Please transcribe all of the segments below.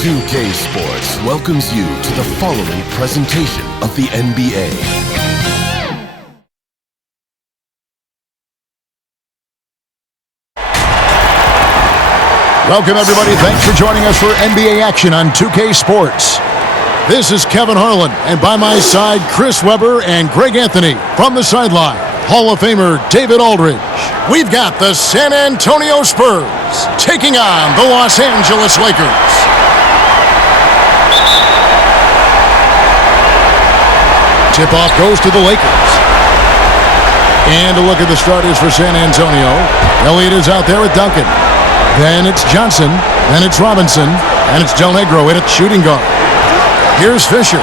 2K Sports welcomes you to the following presentation of the NBA. Welcome, everybody. Thanks for joining us for NBA action on 2K Sports. This is Kevin Harlan, and by my side, Chris Webber and Greg Anthony. From the sideline, Hall of Famer David Aldridge. We've got the San Antonio Spurs taking on the Los Angeles Lakers. Tip-off goes to the Lakers. And a look at the starters for San Antonio. Elliott is out there with Duncan. Then it's Johnson, then it's Robinson, and it's Del Negro in at shooting guard. Here's Fisher.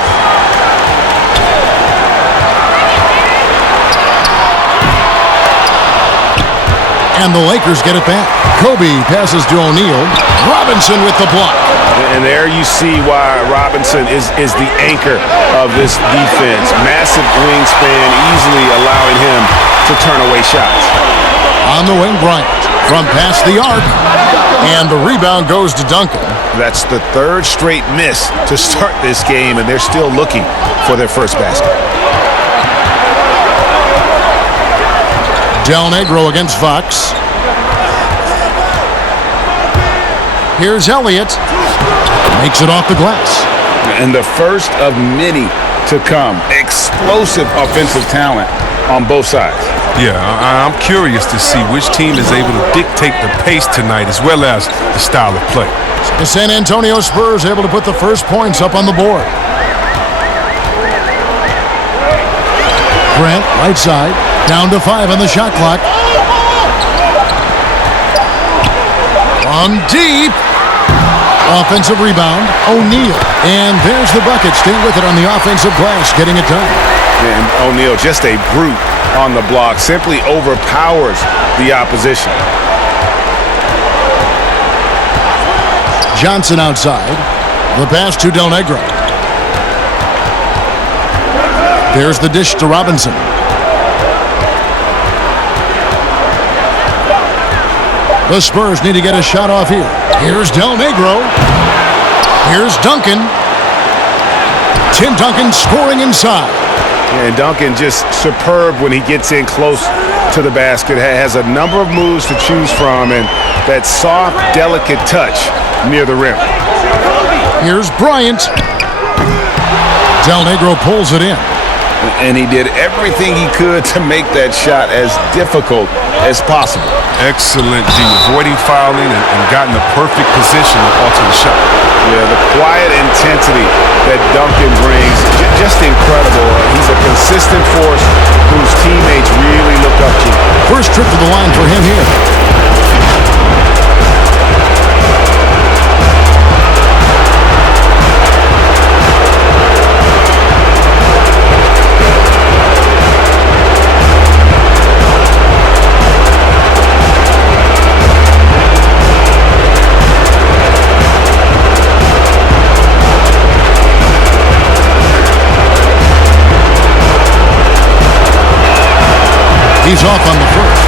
And the Lakers get it back. Kobe passes to O'Neal. Robinson with the block. And there you see why Robinson is the anchor of this defense. Massive wingspan, easily allowing him to turn away shots. On the wing, Bryant. From past the arc, and the rebound goes to Duncan. That's the third straight miss to start this game, and they're still looking for their first basket. Del Negro against Fox. Here's Elliott. Makes it off the glass. And the first of many to come. Explosive offensive talent on both sides. Yeah, I'm curious to see which team is able to dictate the pace tonight as well as the style of play. The San Antonio Spurs able to put the first points up on the board. Grant, right side, down to 5 on the shot clock. On deep. Offensive rebound, O'Neal. And there's the bucket. Staying with it on the offensive glass, getting it done. And O'Neal, just a brute on the block, simply overpowers the opposition. Johnson outside. The pass to Del Negro. There's the dish to Robinson. The Spurs need to get a shot off here. Here's Del Negro. Here's Duncan. Tim Duncan scoring inside. And Duncan just superb when he gets in close to the basket. Has a number of moves to choose from, and that soft, delicate touch near the rim. Here's Bryant. Del Negro pulls it in. And he did everything he could to make that shot as difficult as possible. Excellent D, avoiding fouling and got in the perfect position to alter the shot. Yeah, the quiet intensity that Duncan brings, just incredible. He's a consistent force whose teammates really look up to. First trip to the line for him here. He's off on the first.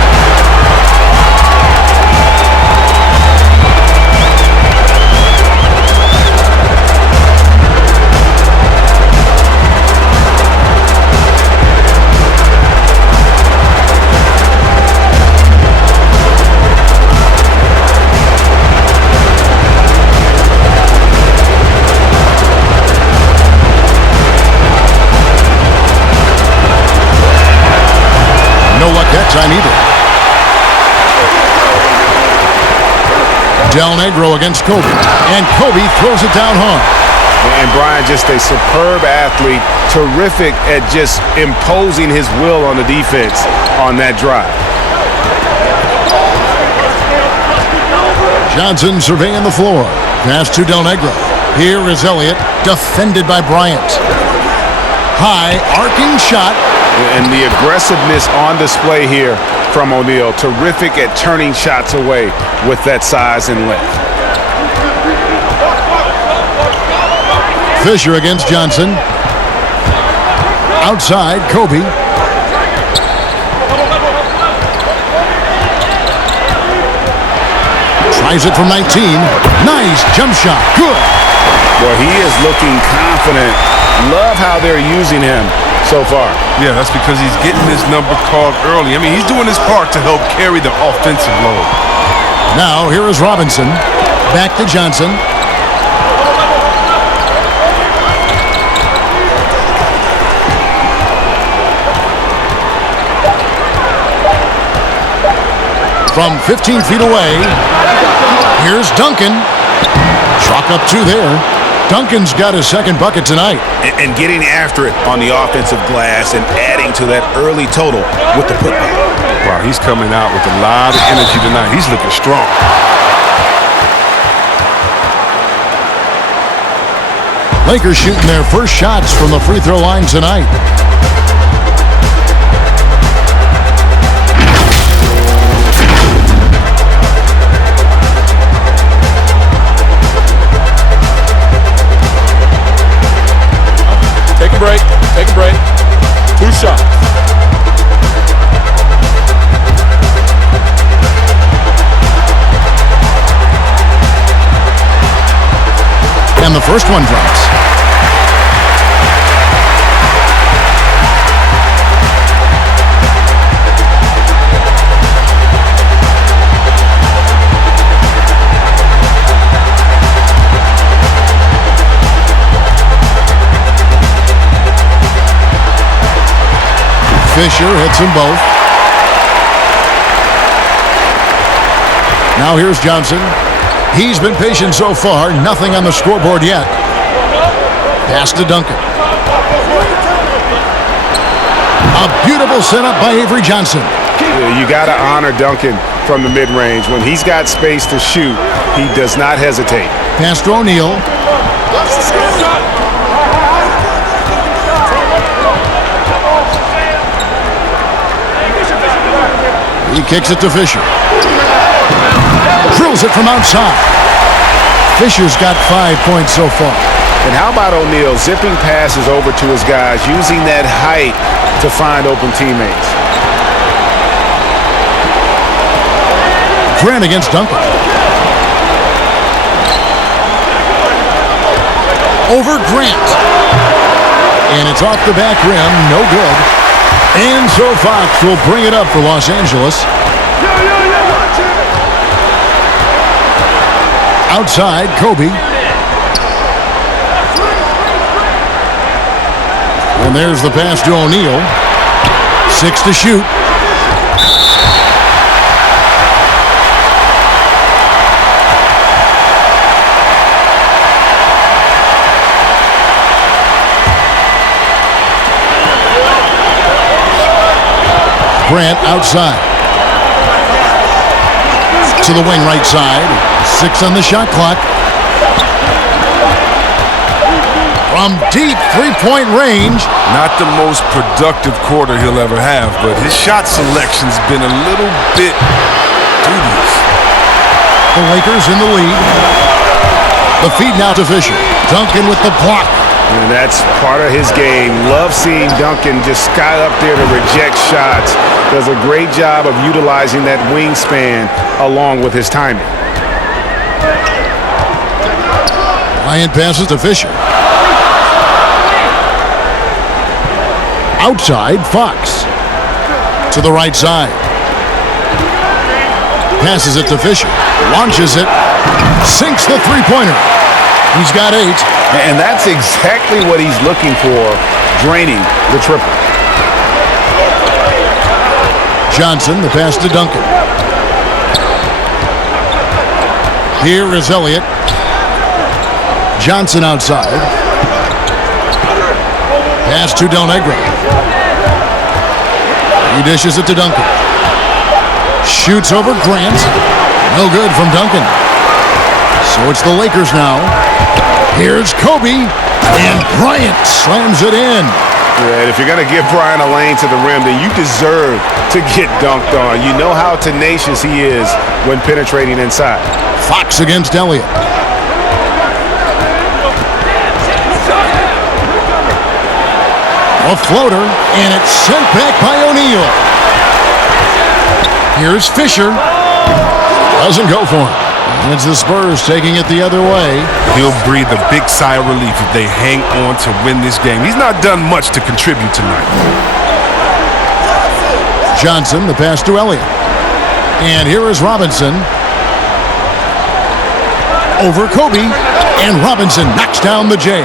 No luck that time either. Del Negro against Kobe. And Kobe throws it down hard. And Brian, just a superb athlete. Terrific at just imposing his will on the defense on that drive. Johnson surveying the floor. Pass to Del Negro. Here is Elliott, defended by Bryant. High, arcing shot. And the aggressiveness on display here from O'Neal. Terrific at turning shots away with that size and length. Fisher against Johnson. Outside, Kobe. Tries it from 19. Nice jump shot. Good. Well, he is looking confident. Love how they're using him so far. Yeah, that's because he's getting his number called early. I mean, he's doing his part to help carry the offensive load. Now, here is Robinson. Back to Johnson. From 15 feet away, here's Duncan. Chalk up two there. Duncan's got his second bucket tonight. And getting after it on the offensive glass and adding to that early total with the putback. Wow, he's coming out with a lot of energy tonight. He's looking strong. Lakers shooting their first shots from the free throw line tonight. Take a break. Take a break. 2 shots. And the first one drops. Fisher hits them both. Now here's Johnson. He's been patient so far. Nothing on the scoreboard yet. Pass to Duncan. A beautiful setup by Avery Johnson. You got to honor Duncan from the mid-range. When he's got space to shoot, he does not hesitate. Pass to O'Neal. He kicks it to Fisher. Drills it from outside. Fisher's got 5 points so far. And how about O'Neal zipping passes over to his guys, using that height to find open teammates? Grant against Duncan. Over Grant. And it's off the back rim. No good. And so Fox will bring it up for Los Angeles. Outside, Kobe. And there's the pass to O'Neal. 6 to shoot. Grant outside. To the wing right side. 6 on the shot clock. From deep three-point range. Not the most productive quarter he'll ever have, but his shot selection's been a little bit dubious. The Lakers in the lead. The feed now to Fisher. Duncan with the block. And that's part of his game. Love seeing Duncan just sky up there to reject shots. Does a great job of utilizing that wingspan along with his timing. Bryant passes to Fisher. Outside, Fox. To the right side. Passes it to Fisher. Launches it. Sinks the three-pointer. He's got 8. And that's exactly what he's looking for, draining the triple. Johnson, the pass to Duncan. Here is Elliott. Johnson outside. Pass to Del Negro. He dishes it to Duncan. Shoots over Grant. No good from Duncan. So it's the Lakers now. Here's Kobe. And Bryant slams it in. Yeah, and if you're going to give Bryant a lane to the rim, then you deserve to get dunked on. You know how tenacious he is when penetrating inside. Fox against Elliott. A floater, and it's sent back by O'Neal. Here's Fisher. Doesn't go for him. And it's the Spurs taking it the other way. He'll breathe a big sigh of relief if they hang on to win this game. He's not done much to contribute tonight. Johnson, the pass to Elliott. And here is Robinson. Over Kobe. And Robinson knocks down the J.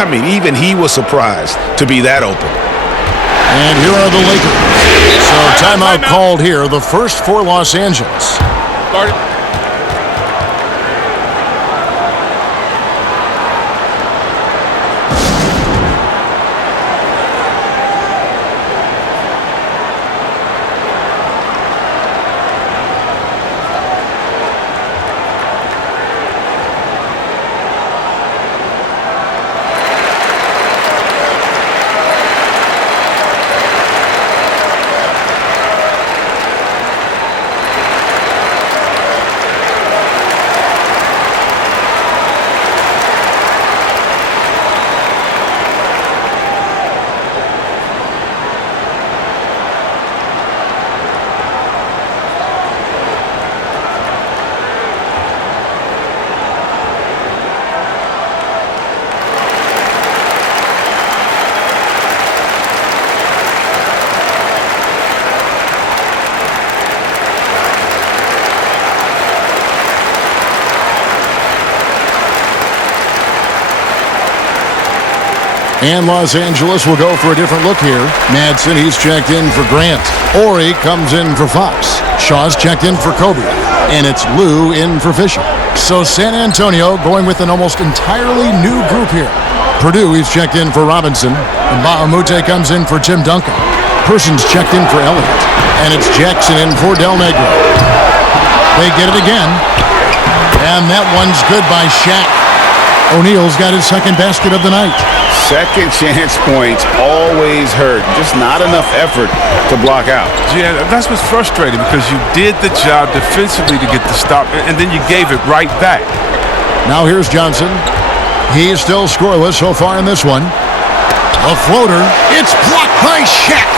I mean, even he was surprised to be that open. And here are the Lakers. So timeout called here, the first for Los Angeles. Start it. And Los Angeles will go for a different look here. Madsen, he's checked in for Grant. Ori comes in for Fox. Shaw's checked in for Kobe. And it's Lou in for Fisher. So San Antonio going with an almost entirely new group here. Purdue, he's checked in for Robinson. And Bahamute comes in for Tim Duncan. Person's checked in for Elliott. And it's Jackson in for Del Negro. They get it again. And that one's good by Shaq. O'Neal's got his second basket of the night. Second chance points always hurt. Just not enough effort to block out. Yeah, that's what's frustrating because you did the job defensively to get the stop, and then you gave it right back. Now here's Johnson. He is still scoreless so far in this one. A floater. It's blocked by Shaq.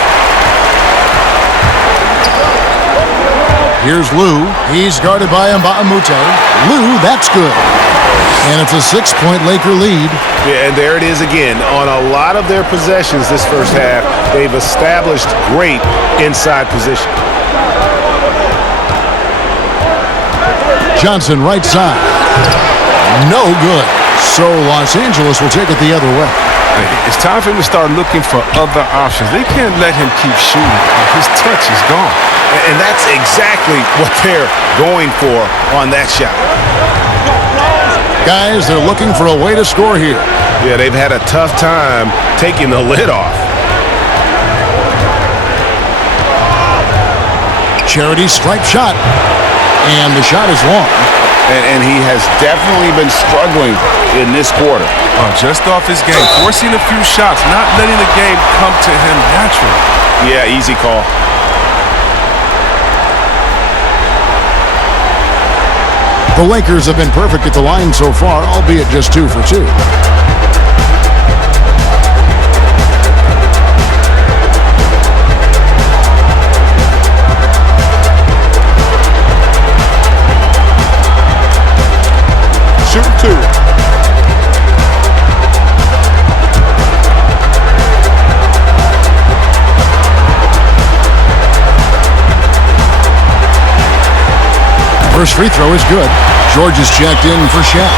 Here's Lou. He's guarded by Mbamute. Lou, that's good. And it's a 6-point Laker lead. Yeah, and there it is again. On a lot of their possessions this first half, they've established great inside position. Johnson, right side. No good. So Los Angeles will take it the other way. It's time for him to start looking for other options. They can't let him keep shooting. His touch is gone. And that's exactly what they're going for on that shot. Guys, they're looking for a way to score here. Yeah, they've had a tough time taking the lid off. Charity stripe shot. And the shot is long. And he has definitely been struggling in this quarter. Just off his game, forcing a few shots, not letting the game come to him naturally. Yeah, easy call. The Lakers have been perfect at the line so far, albeit just 2 for 2. Shooting 2. First free throw is good. George is checked in for Shaq.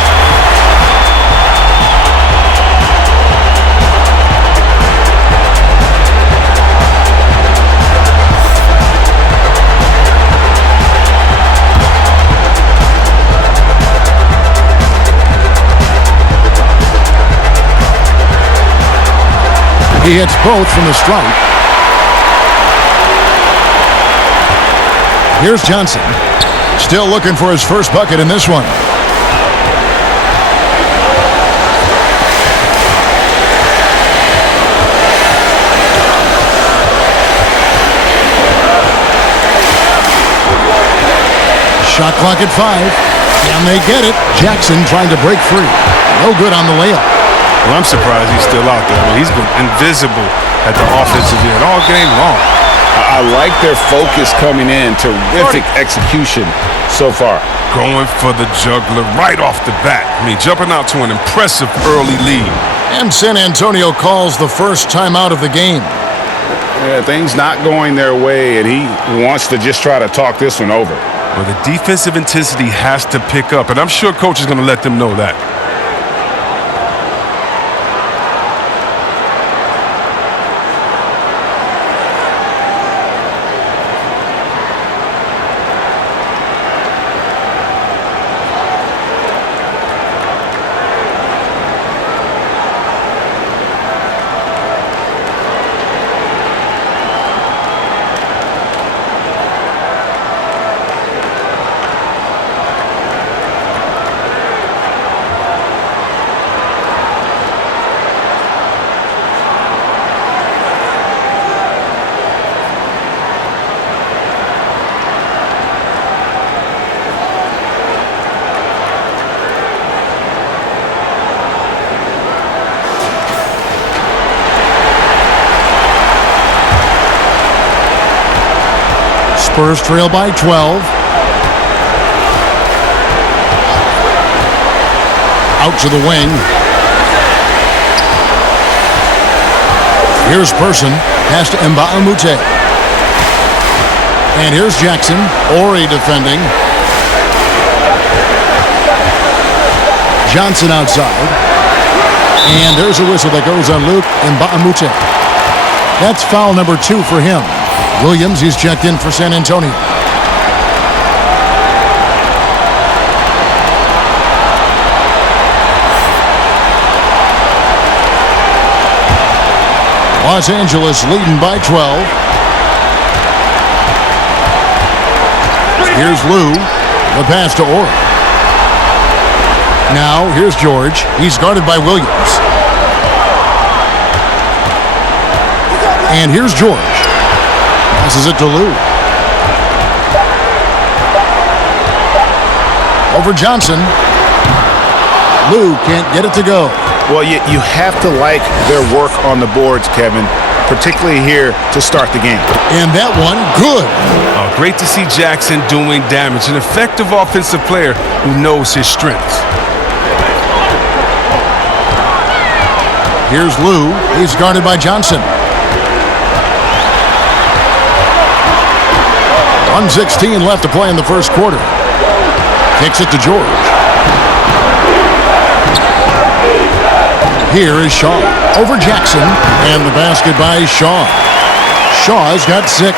He hits both from the stripe. Here's Johnson. Still looking for his first bucket in this one. Shot clock at 5. And they get it. Jackson trying to break free. No good on the layup. Well, I'm surprised he's still out there. I mean, he's been invisible at the offensive end all game long. I like their focus coming in. Terrific execution so far. going for the juggler right off the bat. I mean, jumping out to an impressive early lead. And San Antonio calls the first timeout of the game. Yeah, things not going their way, and he wants to just try to talk this one over. Well, the defensive intensity has to pick up, and I'm sure coach is going to let them know that. Spurs trail by 12. Out to the wing. Here's Person. Pass to NBAPLAYOFFS. And here's Jackson. Ori defending. Johnson outside. And there's a whistle that goes on Luke NBAPLAYOFFS. That's foul number 2 for him. Williams, he's checked in for San Antonio. Los Angeles leading by 12. Here's Lou. The pass to Orr. Now, here's George. He's guarded by Williams. And here's George. Passes it to Lou. Over Johnson. Lou can't get it to go. Well, you have to like their work on the boards, Kevin, particularly here to start the game. And that one, good. Oh, great to see Jackson doing damage. An effective offensive player who knows his strengths. Here's Lou. He's guarded by Johnson. 1:16 left to play in the first quarter. Kicks it to George. Here is Shaw. Over Jackson. And the basket by Shaw. Shaw's got 6.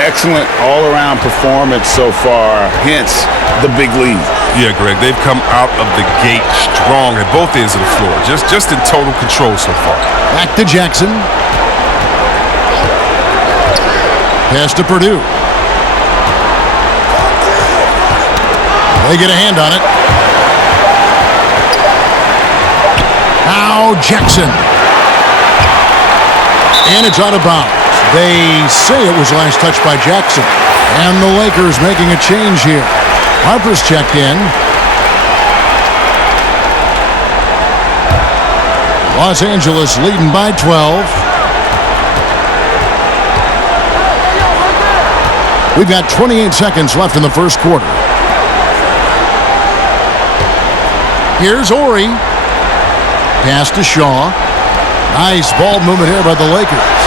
Excellent all-around performance so far, hence the big lead. Yeah, Greg, they've come out of the gate strong at both ends of the floor. Just in total control so far. Back to Jackson. Pass to Purdue. They get a hand on it. Now Jackson. And it's out of bounds. They say it was last touched by Jackson. And the Lakers making a change here. Harper's checked in. Los Angeles leading by 12. We've got 28 seconds left in the first quarter. Here's Ori. Pass to Shaw. Nice ball movement here by the Lakers.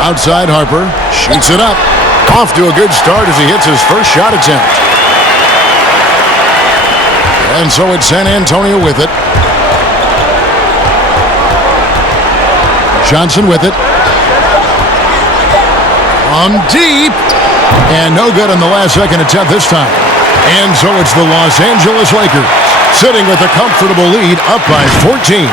Outside Harper. Shoots it up. Off to a good start as he hits his first shot attempt. And so it's San Antonio with it. Johnson with it. From deep. And no good on the last second attempt this time. And so it's the Los Angeles Lakers sitting with a comfortable lead up by 14.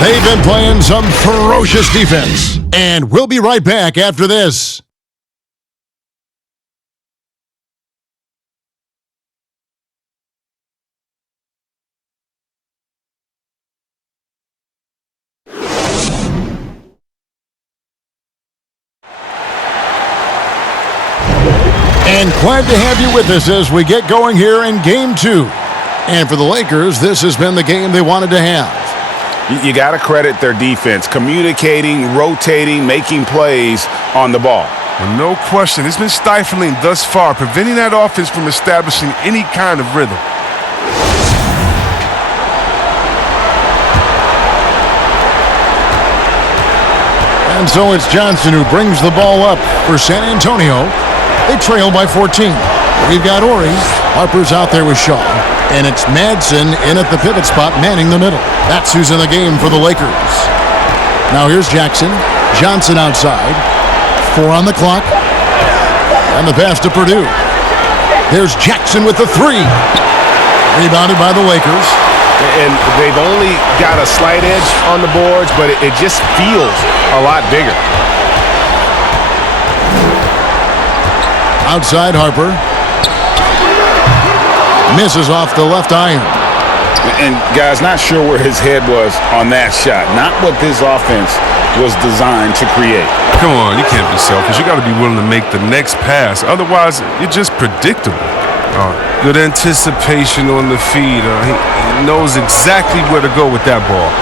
They've been playing some ferocious defense. And we'll be right back after this. And glad to have you with us as we get going here in Game 2. And for the Lakers, this has been the game they wanted to have. You got to credit their defense, communicating, rotating, making plays on the ball. Well, no question. It's been stifling thus far, preventing that offense from establishing any kind of rhythm. And so it's Johnson who brings the ball up for San Antonio. They trail by 14. We've got Ori. Harper's out there with Shaw. And it's Madsen in at the pivot spot, manning the middle. That's who's in the game for the Lakers. Now here's Jackson. Johnson outside. 4 on the clock. And the pass to Purdue. There's Jackson with the 3. Rebounded by the Lakers. And they've only got a slight edge on the boards, but it just feels a lot bigger. Outside Harper. Misses off the left iron. And, guys, not sure where his head was on that shot. Not what this offense was designed to create. Come on, you can't be selfish. You got to be willing to make the next pass. Otherwise, you're just predictable. Good anticipation on the feed. He knows exactly where to go with that ball.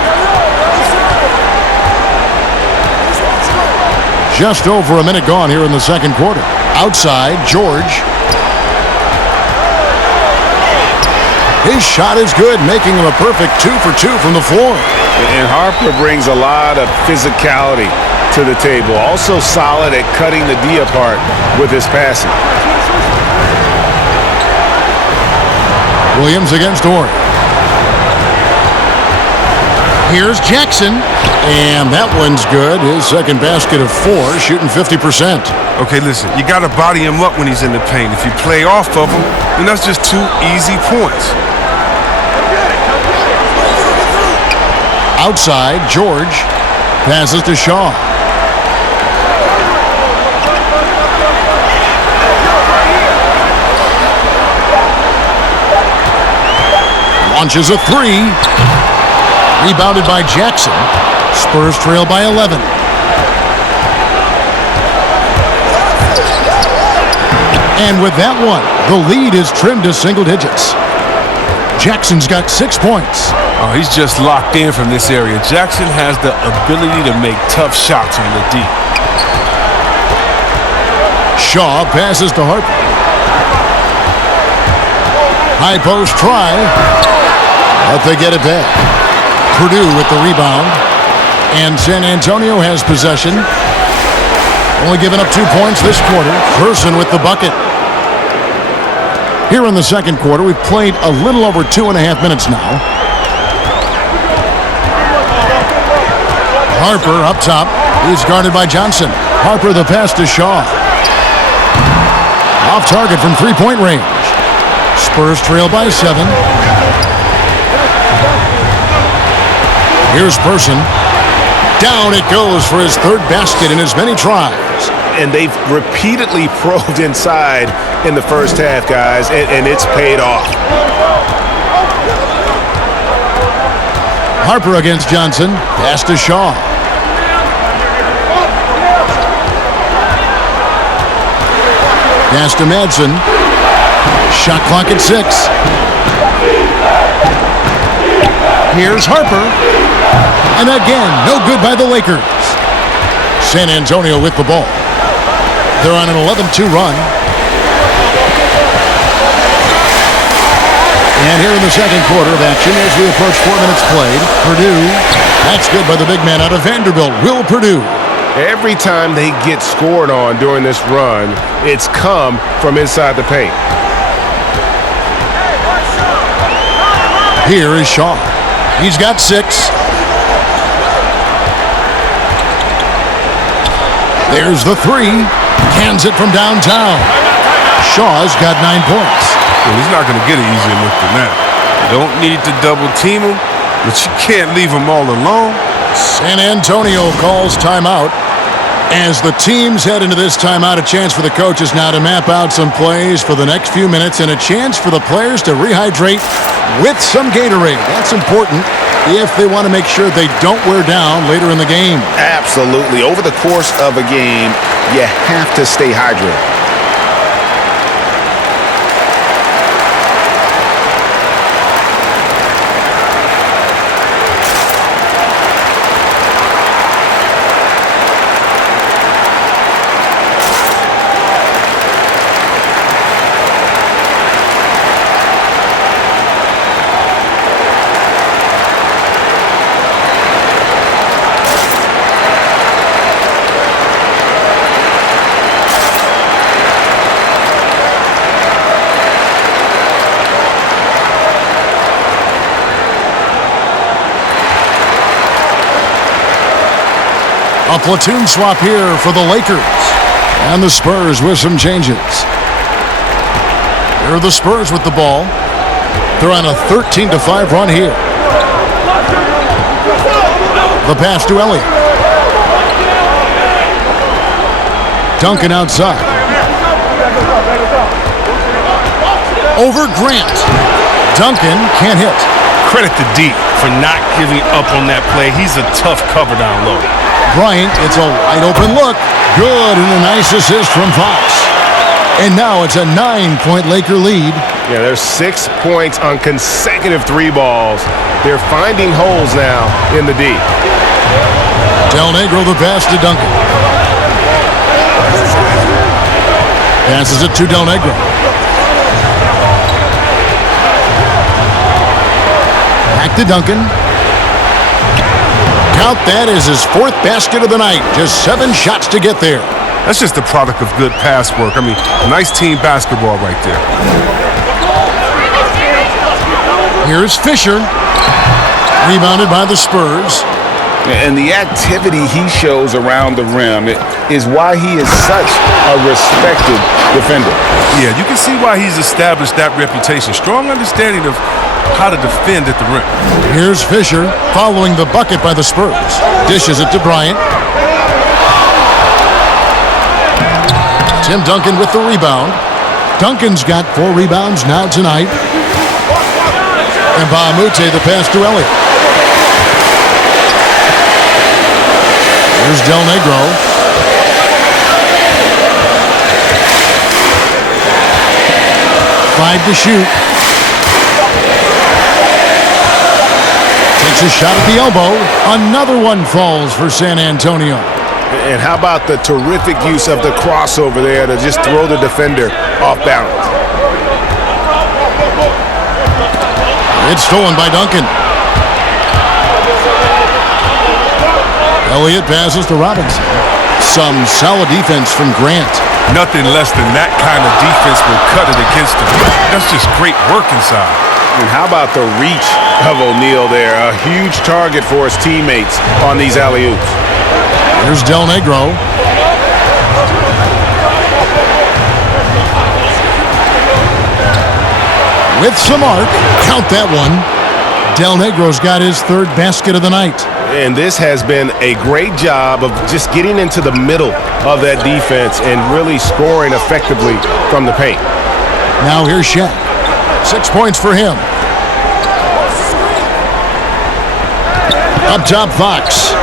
Just over a minute gone here in the second quarter. Outside, George. His shot is good, making him a perfect 2 for 2 from the floor. And Harper brings a lot of physicality to the table. Also solid at cutting the D apart with his passing. Williams against Ori. Here's Jackson. And that one's good. His second basket of 4, shooting 50%. Okay, listen, you got to body him up when he's in the paint. If you play off of him, then that's just 2 easy points. Outside, George passes to Shaw. Launches a 3. Rebounded by Jackson. Spurs trail by 11. And with that one, the lead is trimmed to single digits. Jackson's got 6 points. Oh, he's just locked in from this area. Jackson has the ability to make tough shots on the D. Shaw passes to Harper. High post try. But they get it back. Purdue with the rebound. And San Antonio has possession. Only giving up 2 points this quarter. Person with the bucket. Here in the second quarter, we've played a little over 2.5 minutes now. Harper up top. He's guarded by Johnson. Harper the pass to Shaw. Off target from three-point range. Spurs trail by 7. Here's Person. Down it goes for his 3rd basket in as many tries. And they've repeatedly probed inside in the first half, guys, and it's paid off. Harper against Johnson. Pass to Shaw. Pass to Madsen. Shot clock at 6. Here's Harper. And again, no good by the Lakers. San Antonio with the ball. They're on an 11-2 run. And here in the second quarter of action, as we approach 4 minutes played, Purdue, that's good by the big man out of Vanderbilt, Will Purdue. Every time they get scored on during this run, it's come from inside the paint. Here is Shaw. He's got 6. There's the 3. Cans it from downtown. Shaw's got 9 points. Well, he's not going to get it easier look than that. You don't need to double team him, but you can't leave him all alone. San Antonio calls timeout. As the teams head into this timeout, a chance for the coaches now to map out some plays for the next few minutes and a chance for the players to rehydrate with some Gatorade. That's important if they want to make sure they don't wear down later in the game. Absolutely. Over the course of a game, you have to stay hydrated. platoon swap here for the Lakers. And the Spurs with some changes. Here are the Spurs with the ball. They're on a 13-5 run here. The pass to Elliott. Duncan outside. Over Grant. Duncan can't hit. Credit to D for not giving up on that play. He's a tough cover down low. Bryant, it's a wide open look. Good, and a nice assist from Fox. And now it's a 9-point Laker lead. Yeah, there's 6 points on consecutive 3 balls. They're finding holes now in the D. Del Negro the pass to Duncan. Passes it to Del Negro. Back to Duncan. Count that as his 4th basket of the night. Just 7 shots to get there. That's just the product of good pass work. I mean, nice team basketball right there. Here's Fisher. Rebounded by the Spurs. And the activity he shows around the rim is why he is such a respected defender. Yeah, you can see why he's established that reputation. Strong understanding of how to defend at the rim. Here's Fisher following the bucket by the Spurs. Dishes it to Bryant. Tim Duncan with the rebound. Duncan's got 4 rebounds now tonight. And Bahamute the pass to Elliott. Here's Del Negro. Five to shoot. Takes a shot at the elbow. Another one falls for San Antonio. And how about the terrific use of the crossover there to just throw the defender off balance? It's stolen by Duncan. Elliott passes to Robinson. Some solid defense from Grant. Nothing less than that kind of defense will cut it against him. That's just great work inside. And how about the reach of O'Neal there? A huge target for his teammates on these alley-oops. Here's Del Negro. With some arc. Count that one. Del Negro's got his 3rd basket of the night. And this has been a great job of just getting into the middle of that defense and really scoring effectively from the paint. Now here's Shaq. 6 points for him. Up top, Fox.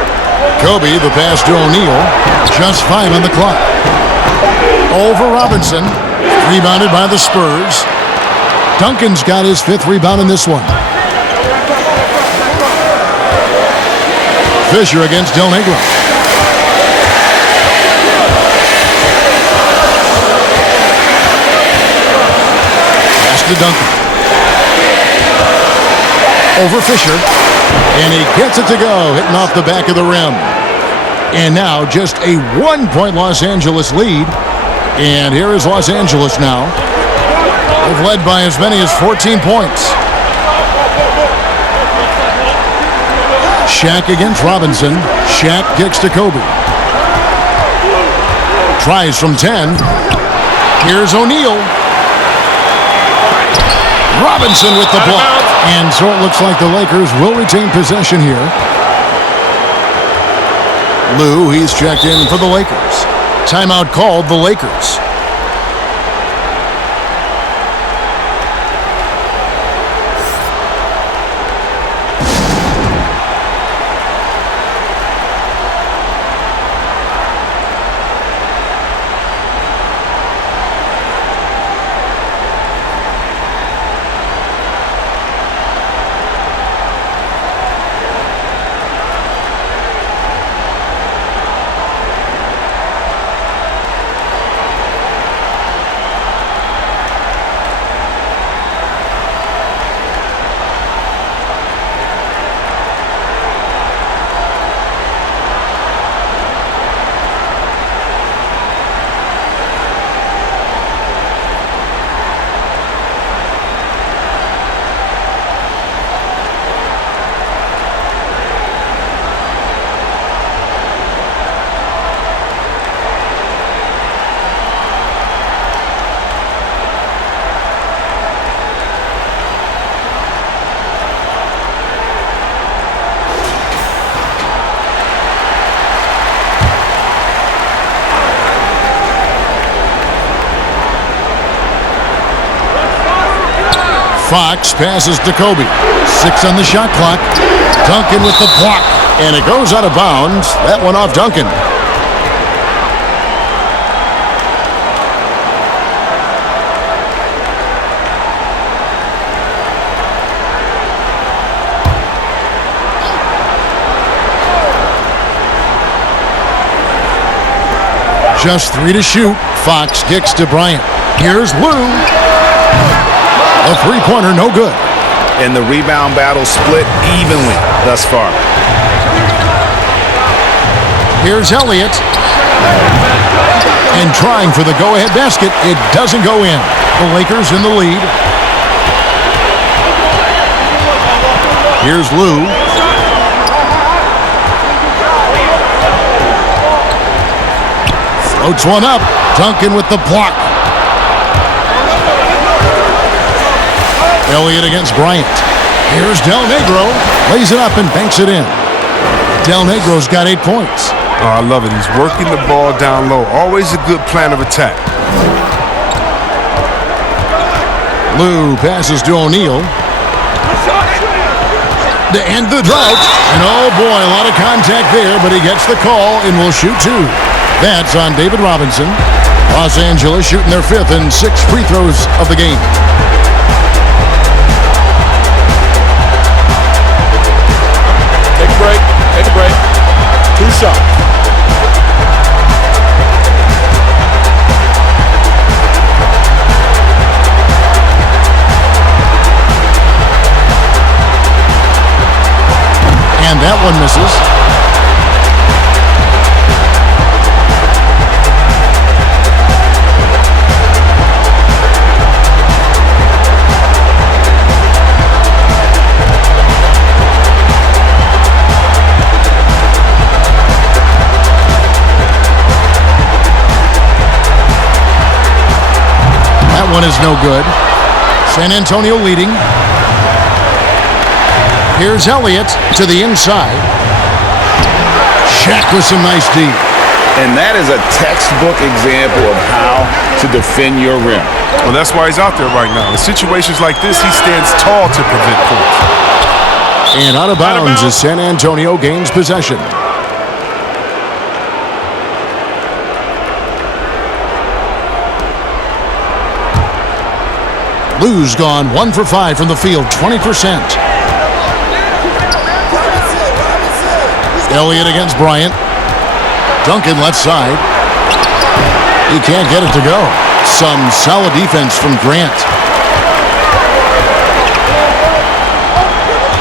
Kobe, the pass to O'Neal. Just 5 on the clock. Over Robinson. Rebounded by the Spurs. Duncan's got his 5th rebound in this one. Fisher against Del Negro. Pass to Duncan. Over Fisher. And he gets it to go, hitting off the back of the rim. And now just a 1-point Los Angeles lead. And here is Los Angeles now. They've led by as many as 14 points. Shaq against Robinson. Shaq kicks to Kobe. Tries from 10. Here's O'Neal. Robinson with the block. And so it looks like the Lakers will retain possession here. Lou, he's checked in for the Lakers. Timeout called the Lakers. Fox passes to Kobe. 6 on the shot clock. Duncan with the block. And it goes out of bounds. That one off Duncan. Just 3 to shoot. Fox kicks to Bryant. Here's Lou. A three-pointer, no good. And the rebound battle split evenly thus far. Here's Elliott. And trying for the go-ahead basket. It doesn't go in. The Lakers in the lead. Here's Lou. Floats one up. Duncan with the block. Elliott against Bryant. Here's Del Negro. Lays it up and banks it in. Del Negro's got 8 points. Oh, I love it. He's working the ball down low. Always a good plan of attack. Lou passes to O'Neal. To end the drought. And oh boy, a lot of contact there, but he gets the call and will shoot 2. That's on David Robinson. Los Angeles shooting their 5th and 6th free throws of the game. Take a break. Take a break. 2 shots. And that one misses. One is no good. San Antonio leading. Here's Elliott to the inside. Shaq with some nice D. And that is a textbook example of how to defend your rim. Well, that's why he's out there right now. In situations like this, he stands tall to prevent points. And out of bounds as San Antonio gains possession. Lou's gone 1 for 5 from the field, 20%. Elliott against Bryant. Duncan left side. He can't get it to go. Some solid defense from Grant.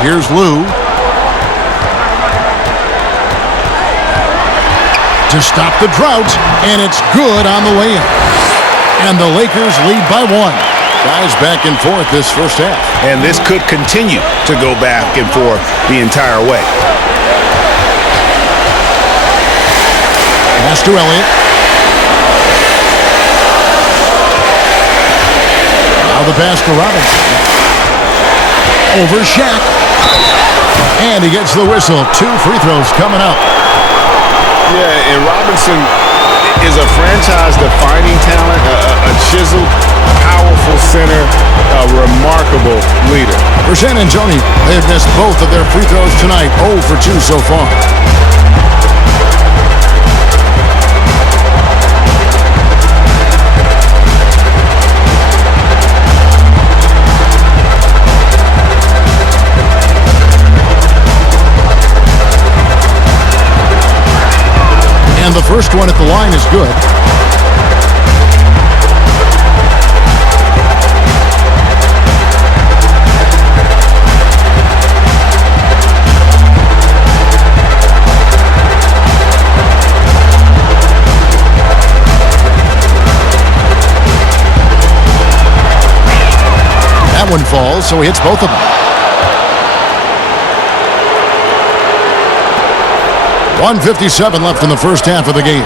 Here's Lou. To stop the drought, and it's good on the layup. And the Lakers lead by 1. Guys back and forth this first half. And this could continue to go back and forth the entire way. Pass to Elliott. Now the pass to Robinson. Over Shaq. And he gets the whistle. 2 free throws coming up. Yeah, and Robinson is a franchise-defining talent, a chiseled, powerful center, a remarkable leader. For San Antonio, they have missed both of their free throws tonight, 0 for 2 so far. And the first one at the line is good. That one falls, so he hits both of them. 1:57 left in the first half of the game.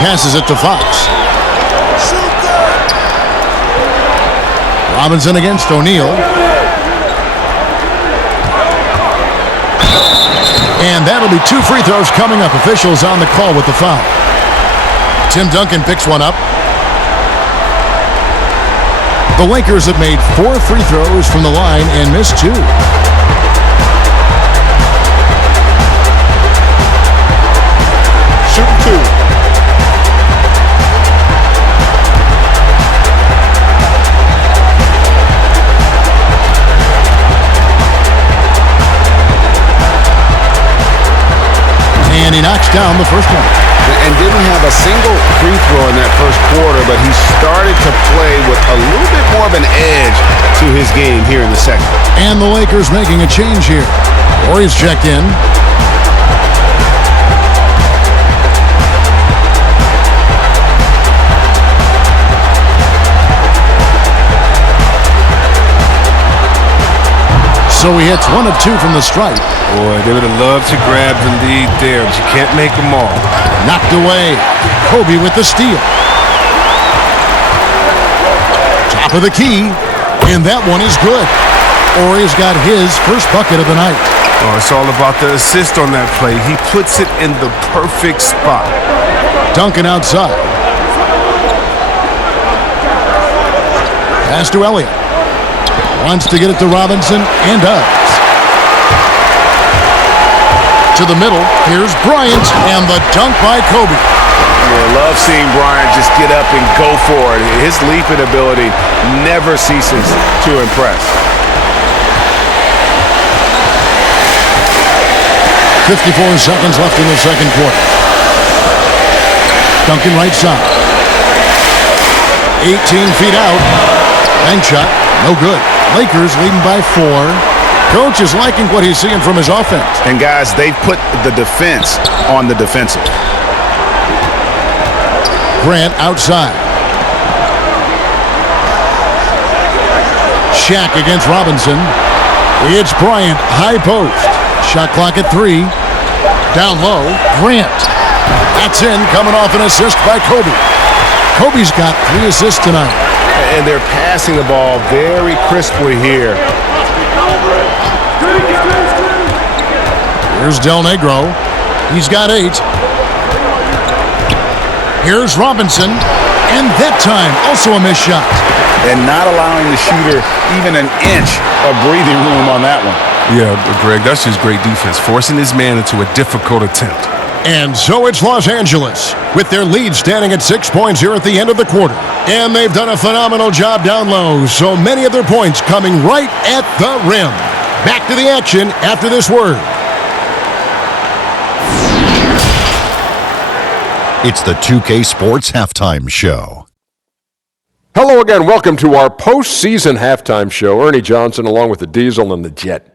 Passes it to Fox. Robinson against O'Neal. And that'll be 2 free throws coming up. Officials on the call with the foul. Tim Duncan picks one up. The Lakers have made 4 free throws from the line and missed 2. Shooting 2. And he knocks down the first one. And didn't have a single free throw in that first quarter, but he started to play with a little bit more of an edge to his game here in the second. And the Lakers making a change here. Warriors checked in. So he hits 1 of 2 from the stripe. Boy, they would have loved to grab the lead there, but you can't make them all. Knocked away. Kobe with the steal. Top of the key. And that one is good. Horry's got his first bucket of the night. Oh, it's all about the assist on that play. He puts it in the perfect spot. Duncan outside. Pass to Elliott. Wants to get it to Robinson and does. To the middle. Here's Bryant and the dunk by Kobe. Yeah, love seeing Bryant just get up and go for it. His leaping ability never ceases to impress. 54 seconds left in the second quarter. Duncan right side. 18 feet out. Bank shot. No good. Lakers leading by 4. Coach is liking what he's seeing from his offense. And guys, they've put the defense on the defensive. Grant outside. Shaq against Robinson. It's Bryant, high post. Shot clock at 3. Down low, Grant. That's in, coming off an assist by Kobe. Kobe's got 3 assists tonight. And they're passing the ball very crisply here. Here's Del Negro. He's got 8. Here's Robinson. And that time, also a missed shot. And not allowing the shooter even an inch of breathing room on that one. Yeah, Greg, that's just great defense, forcing his man into a difficult attempt. And so it's Los Angeles, with their lead standing at 6 points here at the end of the quarter. And they've done a phenomenal job down low, so many of their points coming right at the rim. Back to the action after this word. It's the 2K Sports Halftime Show. Hello again. Welcome to our postseason halftime show. Ernie Johnson along with the Diesel and the Jet.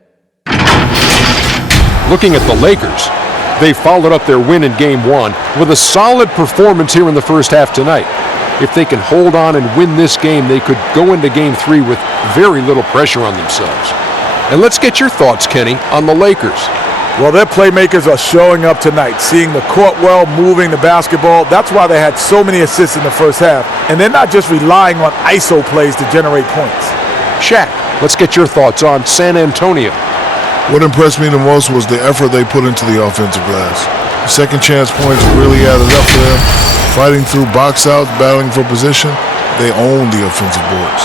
Looking at the Lakers, they followed up their win in Game 1 with a solid performance here in the first half tonight. If they can hold on and win this game, they could go into Game 3 with very little pressure on themselves. And let's get your thoughts, Kenny, on the Lakers. Well, their playmakers are showing up tonight, seeing the court well, moving the basketball. That's why they had so many assists in the first half. And they're not just relying on ISO plays to generate points. Shaq, let's get your thoughts on San Antonio. What impressed me the most was the effort they put into the offensive glass. The second chance points really added up for them. Fighting through box outs, battling for position, they own the offensive boards.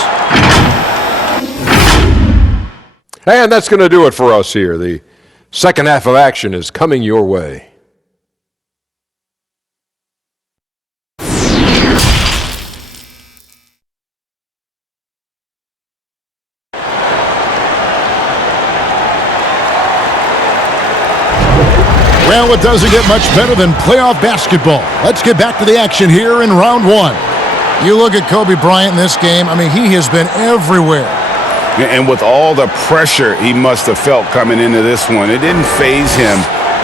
And that's going to do it for us here. The second half of action is coming your way. Well, it doesn't get much better than playoff basketball. Let's get back to the action here in round 1. You look at Kobe Bryant in this game, I mean, he has been everywhere. And with all the pressure he must have felt coming into this one, it didn't faze him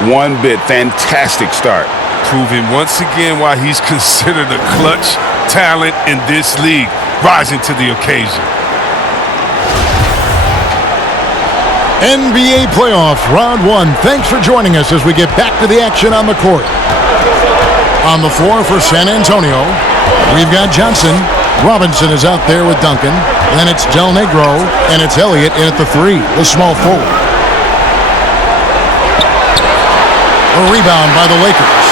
one bit. Fantastic start. Proving once again why he's considered a clutch talent in this league, rising to the occasion. NBA playoffs, round 1. Thanks for joining us as we get back to the action on the court. On the floor for San Antonio, we've got Johnson. Robinson is out there with Duncan. Then it's Del Negro, and it's Elliott in at the 3, the small forward. A rebound by the Lakers.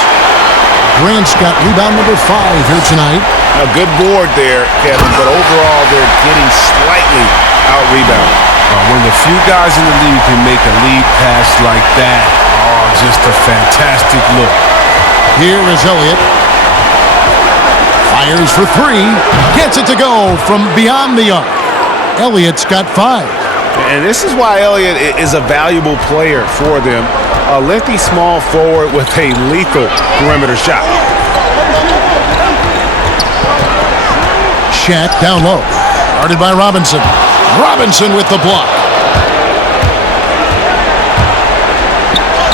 Grant's got rebound number 5 here tonight. A good board there, Kevin, but overall they're getting slightly out-rebounded. One of the few guys in the league who make a lead pass like that. Oh, just a fantastic look. Here is Elliott. Fires for 3. Gets it to go from beyond the arc. Elliott's got 5. And this is why Elliott is a valuable player for them. A lengthy small forward with a lethal perimeter shot. Shaq down low. Guarded by Robinson. Robinson with the block.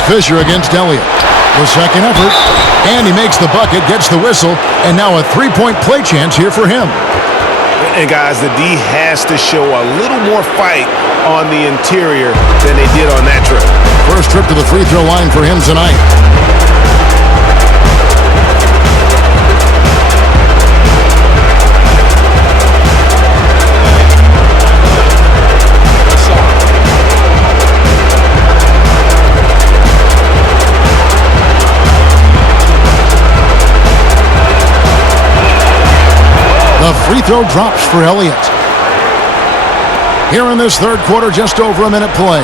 Fisher against Elliott. The second effort. And he makes the bucket, gets the whistle, and now a 3-point play chance here for him. And guys, the D has to show a little more fight on the interior than they did on that trip. First trip to the free throw line for him tonight. The free throw drops for Elliott. Here in this third quarter, just over a minute play.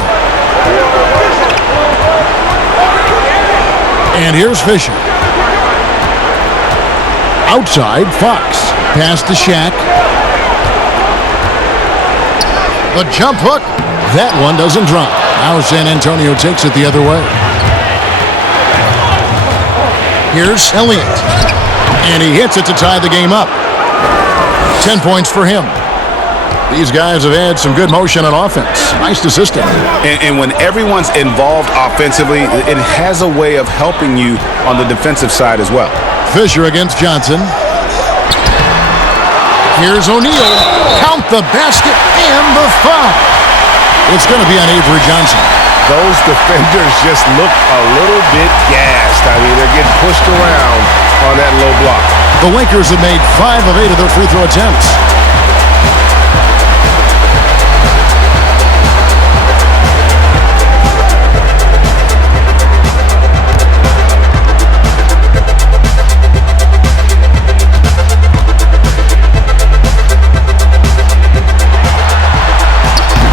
And here's Fisher. Outside, Fox. Pass to Shaq. The jump hook. That one doesn't drop. Now San Antonio takes it the other way. Here's Elliott. And he hits it to tie the game up. 10 points for him. These guys have had some good motion on offense. Nice to system. And when everyone's involved offensively, it has a way of helping you on the defensive side as well. Fisher against Johnson. Here's O'Neal. Count the basket and the foul. It's going to be on Avery Johnson. Those defenders just look a little bit gassed. I mean, they're getting pushed around on that low block. The Lakers have made 5 of 8 of their free throw attempts.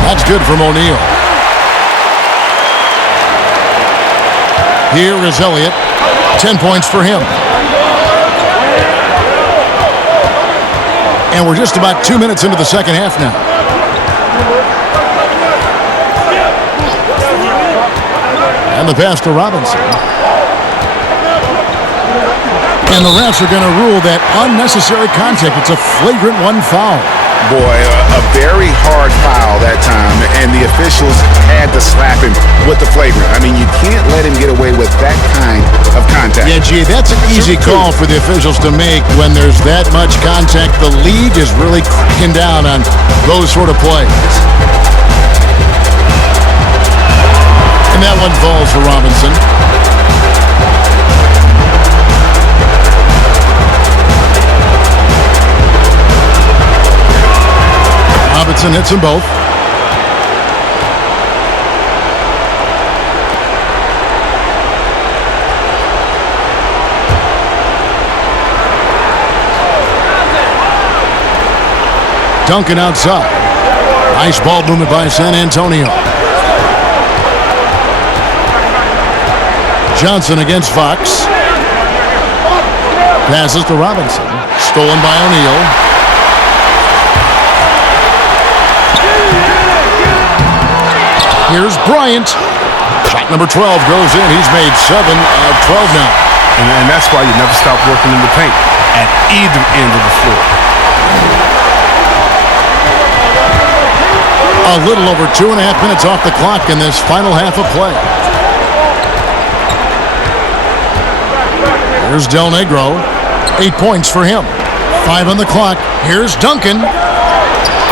That's good from O'Neal. Here is Elliott. 10 points for him. And we're just about 2 minutes into the second half now. And the pass to Robinson. And the refs are going to rule that unnecessary contact. It's a flagrant 1 foul. Boy, a very hard foul that time, and the officials had to slap him with the flagrant. I mean, you can't let him get away with that kind of contact. Yeah, gee, that's an easy call for the officials to make when there's that much contact. The league is really cracking down on those sort of plays. And that one falls for Robinson. Robinson hits them both. Duncan outside. Nice ball movement by San Antonio. Johnson against Fox. Passes to Robinson. Stolen by O'Neal. Here's Bryant. Shot number 12 goes in. He's made 7 of 12 now. And that's why you never stop working in the paint at either end of the floor. A little over 2.5 minutes off the clock in this final half of play. Here's Del Negro. 8 points for him. 5 on the clock. Here's Duncan.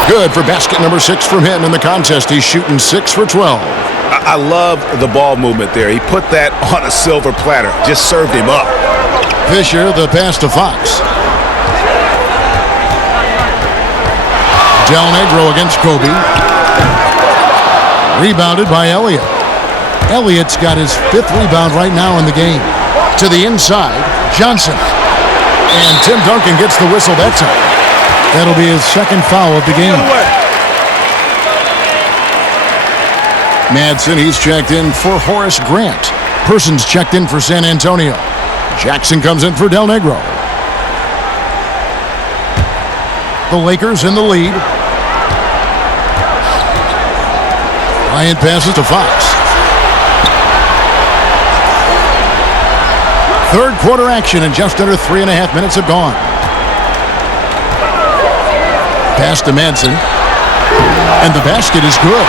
Good for basket number 6 from him in the contest. He's shooting 6 for 12. I love the ball movement there. He put that on a silver platter. Just served him up. Fisher, the pass to Fox. Del Negro against Kobe. Rebounded by Elliott. Elliott's got his 5th rebound right now in the game. To the inside. Johnson. And Tim Duncan gets the whistle that time. That'll be his second foul of the game. Madsen, he's checked in for Horace Grant. Persons checked in for San Antonio. Jackson comes in for Del Negro. The Lakers in the lead. Bryant passes to Fox. Third quarter action and just under 3.5 minutes have gone. Pass to Madsen. And the basket is good.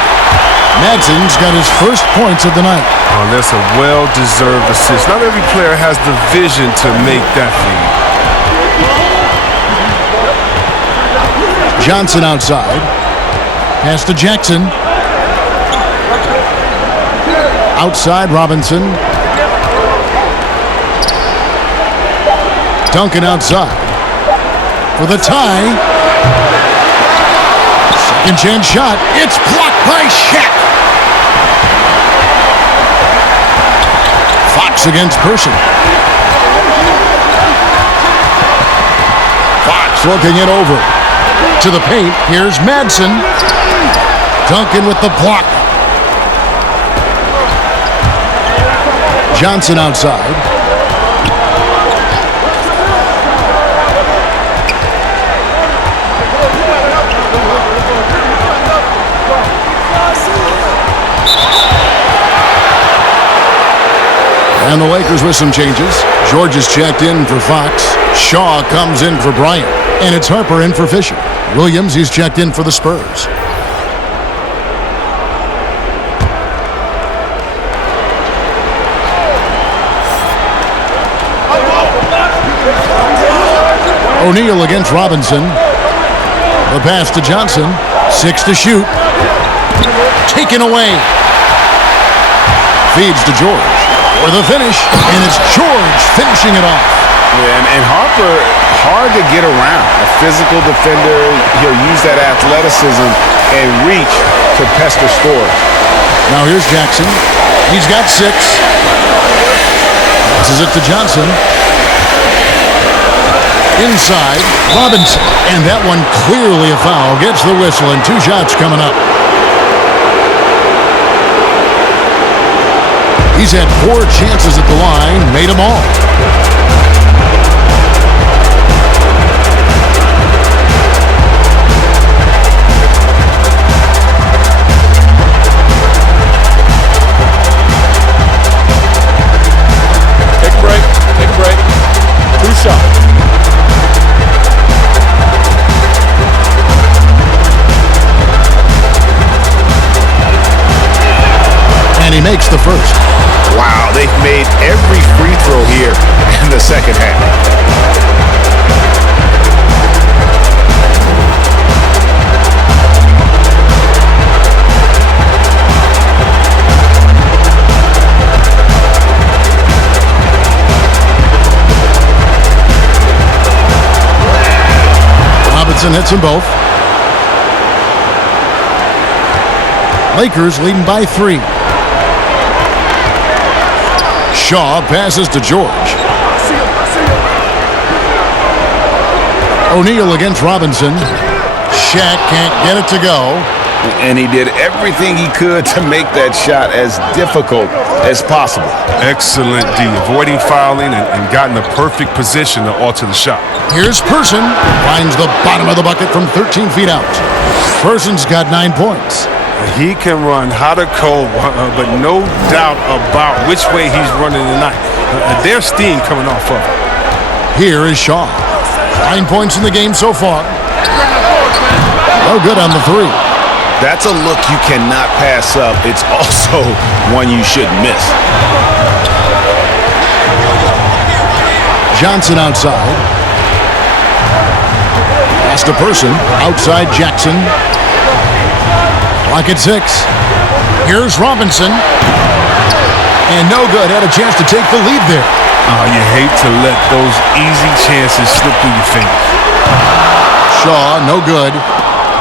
Madsen's got his first points of the night. Oh, that's a well-deserved assist. Not every player has the vision to make that feed. Johnson outside. Pass to Jackson. Outside Robinson. Duncan outside. For the tie. Second chance shot. It's blocked by Shaq. Fox against Person. Fox looking it over. To the paint. Here's Madsen. Duncan with the block. Johnson outside. And the Lakers with some changes. George is checked in for Fox. Shaw comes in for Bryant. And it's Harper in for Fisher. Williams, he's checked in for the Spurs. O'Neal against Robinson. The pass to Johnson. 6 to shoot. Taken away. Feeds to George. For the finish. And it's George finishing it off. Yeah, and Harper, hard to get around. A physical defender. He'll use that athleticism and reach to pester scores. Now here's Jackson. He's got 6. Passes it to Johnson. Inside, Robinson. And that one clearly a foul. Gets the whistle and 2 shots coming up. He's had 4 chances at the line. Made them all. Take a break. Take a break. 2 shots. And he makes the first. Wow, they've made every free throw here in the second half. Robinson hits them both. Lakers leading by 3. Shaw passes to George. O'Neal against Robinson. Shaq can't get it to go. And he did everything he could to make that shot as difficult as possible. Excellent D, avoiding fouling and gotten the perfect position to alter the shot. Here's Person. Finds the bottom of the bucket from 13 feet out. Person's got 9 points. He can run hot or cold, but no doubt about which way he's running tonight. There's steam coming off of him. Here is Shaw. 9 points in the game so far. No good on the 3. That's a look you cannot pass up. It's also one you shouldn't miss. Johnson outside. Pass to Person. Outside Jackson. Clock at 6. Here's Robinson. And no good. Had a chance to take the lead there. Oh, you hate to let those easy chances slip through your fingers. Shaw, no good.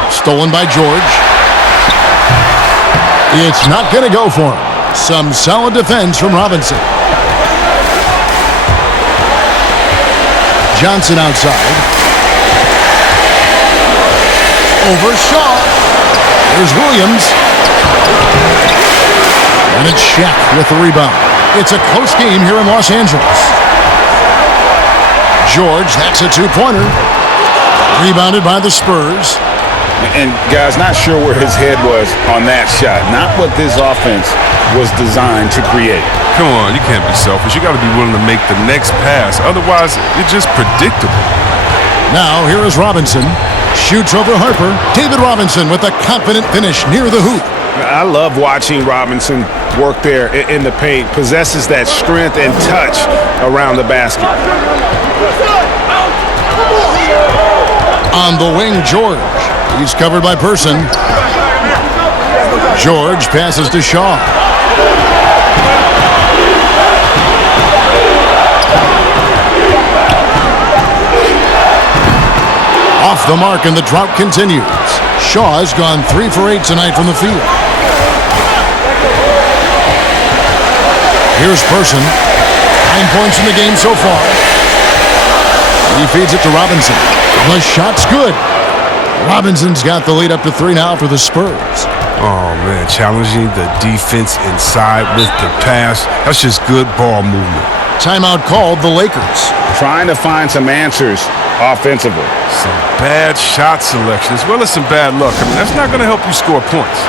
Stolen by George. It's not going to go for him. Some solid defense from Robinson. Johnson outside. Over Shaw. There's Williams. And it's Shaq with the rebound. It's a close game here in Los Angeles. George, that's a two-pointer. Rebounded by the Spurs. And, guys, not sure where his head was on that shot. Not what this offense was designed to create. Come on, you can't be selfish. You got to be willing to make the next pass. Otherwise, you're just predictable. Now, here is Robinson. Shoots over Harper. David Robinson with a confident finish near the hoop. I love watching Robinson work there in the paint. Possesses that strength and touch around the basket. On the wing, George. He's covered by Person. George passes to Shaw. Off the mark, and the drought continues. Shaw has gone 3 for 8 tonight from the field. Here's Person. 9 points in the game so far. He feeds it to Robinson. The shot's good. Robinson's got the lead up to 3 now for the Spurs. Oh, man, challenging the defense inside with the pass. That's just good ball movement. Timeout called, the Lakers. Trying to find some answers offensively. Some bad shot selection as well as some bad luck. I mean, that's not going to help you score points.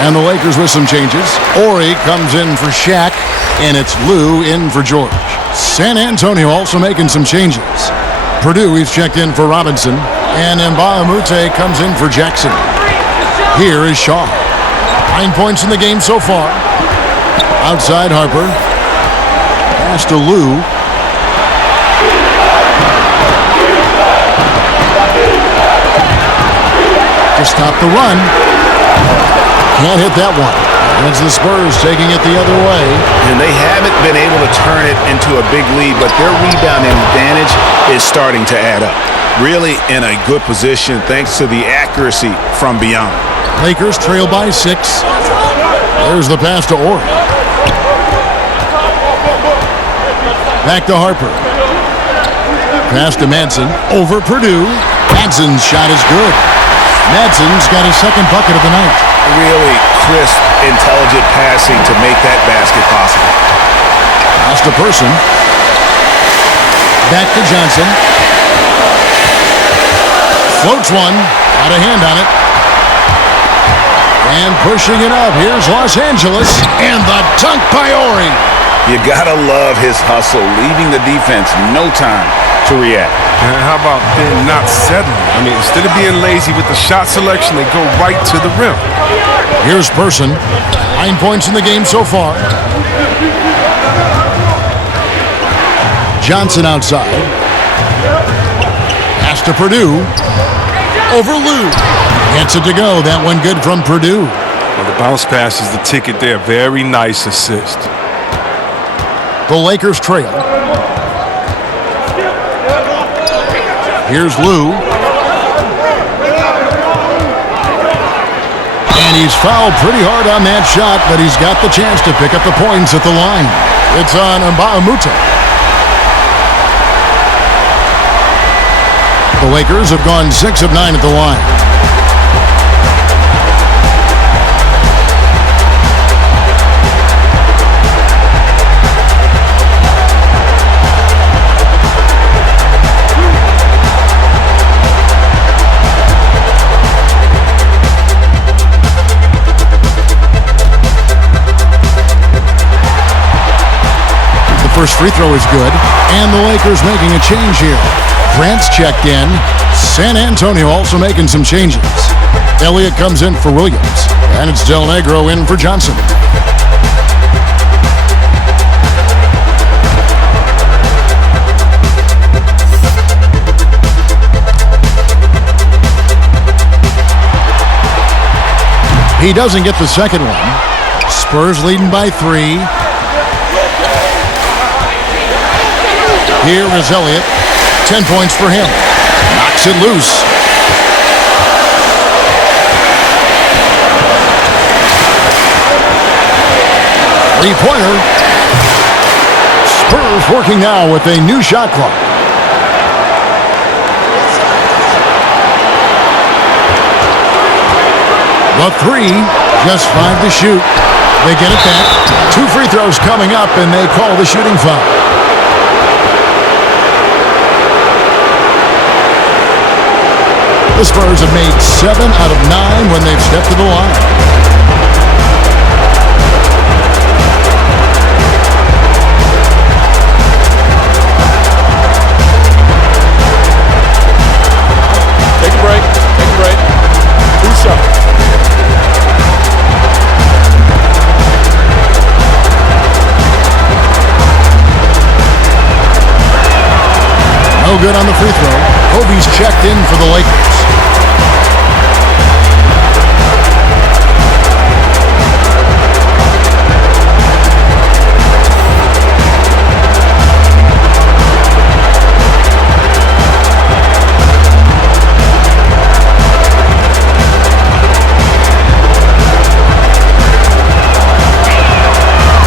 And the Lakers with some changes. Ori comes in for Shaq, and it's Lou in for George. San Antonio also making some changes. Purdue, he's checked in for Robinson, and NBAPLAYOFFS comes in for Jackson. Here is Shaw. 9 points in the game so far. Outside Harper. Pass to Lou. To stop the run. Can't hit that one. And it's the Spurs taking it the other way. And they haven't been able to turn it into a big lead, but their rebounding advantage is starting to add up. Really in a good position thanks to the accuracy from beyond. Lakers trail by 6. There's the pass to Ori. Back to Harper. Pass to Madsen. Over Purdue. Madsen's shot is good. Madsen's got his second bucket of the night. Really crisp, intelligent passing to make that basket possible. Pass to Person. Back to Johnson. Floats one. Got a hand on it. And pushing it up. Here's Los Angeles. And the dunk by Ori. You gotta love his hustle, leaving the defense no time to react. And how about then not settling? I mean, instead of being lazy with the shot selection, they go right to the rim. Here's Person. 9 points in the game so far. Johnson outside. Pass to Purdue. Over Lou. Gets it to go. That one good from Purdue. Well, the bounce pass is the ticket there. Very nice assist. The Lakers trail. Here's Lou. And he's fouled pretty hard on that shot, but he's got the chance to pick up the points at the line. It's on NBAPLAYOFFS. The Lakers have gone 6 of 9 at the line. First free throw is good. And the Lakers making a change here. Grant's checked in. San Antonio also making some changes. Elliott comes in for Williams. And it's Del Negro in for Johnson. He doesn't get the second one. Spurs leading by 3. Here is Elliott. 10 points for him. Knocks it loose. Three-pointer. Spurs working now with a new shot clock. The 3, just 5 to shoot. They get it back. 2 free throws coming up, and they call the shooting foul. The Spurs have made 7 out of 9 when they've stepped to the line. Take a break. Take a break. 2 shots. No good on the free throw. Kobe's checked in for the Lakers.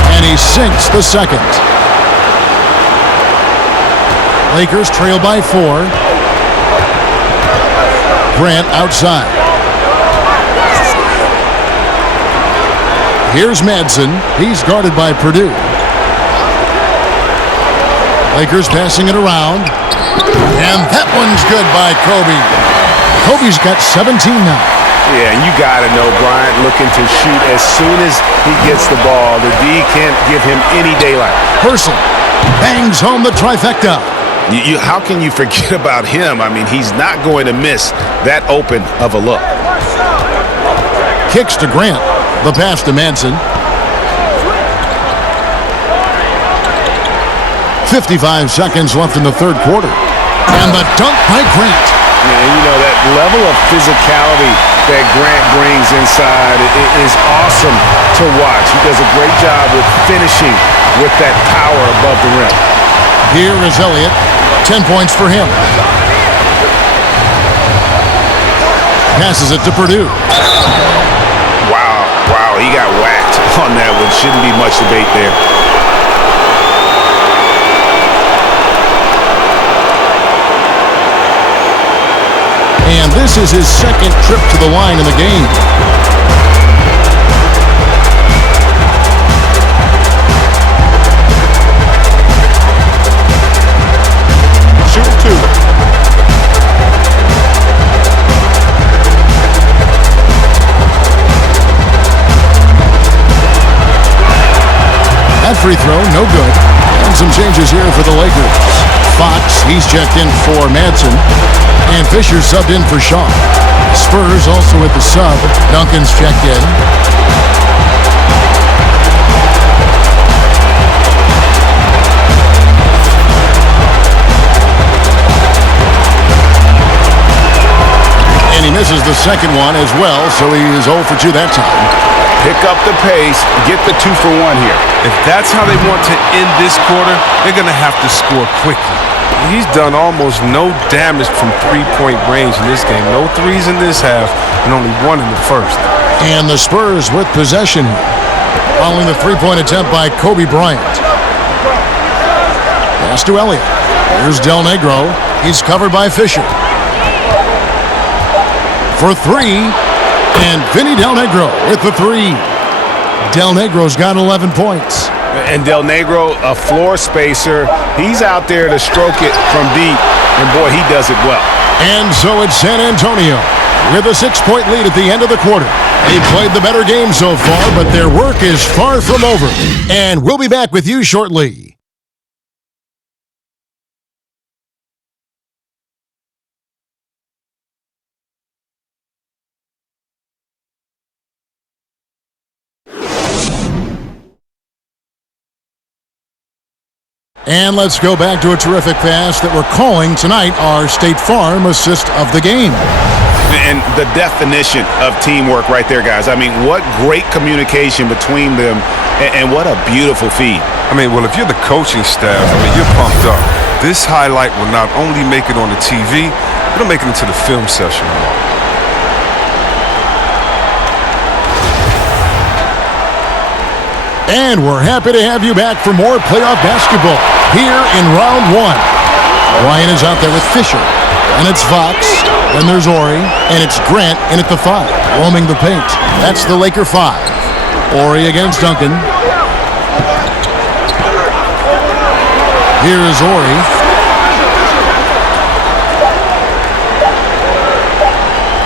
And he sinks the second. Lakers trail by 4. Grant outside. Here's Madsen. He's guarded by Purdue. Lakers passing it around. And that one's good by Kobe. Kobe's got 17 now. Yeah, and you got to know Bryant looking to shoot as soon as he gets the ball. The D can't give him any daylight. Person bangs home the trifecta. How can you forget about him? I mean, he's not going to miss that open of a look. Kicks to Grant. The pass to Madsen. 55 seconds left in the third quarter. And the dunk by Grant. Yeah, you know, that level of physicality that Grant brings inside is awesome to watch. He does a great job with finishing with that power above the rim. Here is Elliott. 10 points for him. Passes it to Purdue. Wow, he got whacked on that one. Shouldn't be much debate there. And this is his second trip to the line in the game. Shoot 2. That free throw, no good. And some changes here for the Lakers. Fox, he's checked in for Madsen. And Fisher subbed in for Shaw. Spurs also with the sub. Duncan's checked in. And he misses the second one as well, so he is 0 for 2 that time. Pick up the pace, get the 2 for 1 here. If that's how they want to end this quarter, they're going to have to score quickly. He's done almost no damage from three-point range in this game. No threes in this half, and only 1 in the first. And the Spurs with possession following the three-point attempt by Kobe Bryant. Pass to Elliott. Here's Del Negro. He's covered by Fisher. For 3, and Vinny Del Negro with the 3. Del Negro's got 11 points. And Del Negro, a floor spacer. He's out there to stroke it from deep, and boy, he does it well. And so it's San Antonio with a 6-point lead at the end of the quarter. They played the better game so far, but their work is far from over. And we'll be back with you shortly. And let's go back to a terrific pass that we're calling tonight our State Farm assist of the game. And the definition of teamwork right there, guys. I mean, what great communication between them, and what a beautiful feed. I mean, well, if you're the coaching staff, I mean, you're pumped up. This highlight will not only make it on the TV, it'll make it into the film session. And we're happy to have you back for more playoff basketball here in round one. Ryan is out there with Fisher, and it's Fox, then there's Ori, and it's Grant in at the 5, roaming the paint. That's the Laker 5. Ori against Duncan. Here is Ori.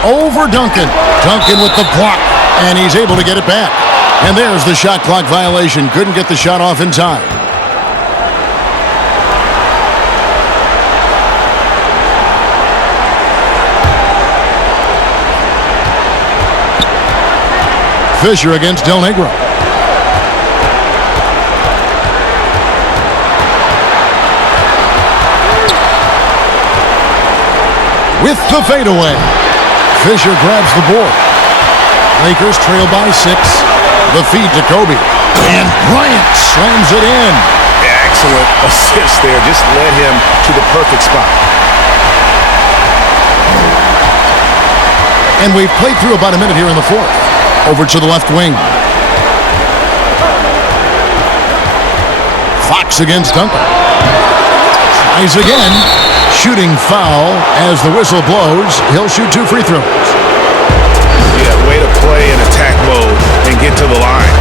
Over Duncan. Duncan with the block, and he's able to get it back. And there's the shot clock violation. Couldn't get the shot off in time. Fisher against Del Negro. With the fadeaway. Fisher grabs the board. Lakers trail by 6. The feed to Kobe. And Bryant slams it in. Excellent assist there. Just led him to the perfect spot. And we've played through about a minute here in the 4th. Over to the left wing. Fox against Duncan. Tries again. Shooting foul as the whistle blows. He'll shoot 2 free throws. Yeah, way to play in attack mode and get to the line.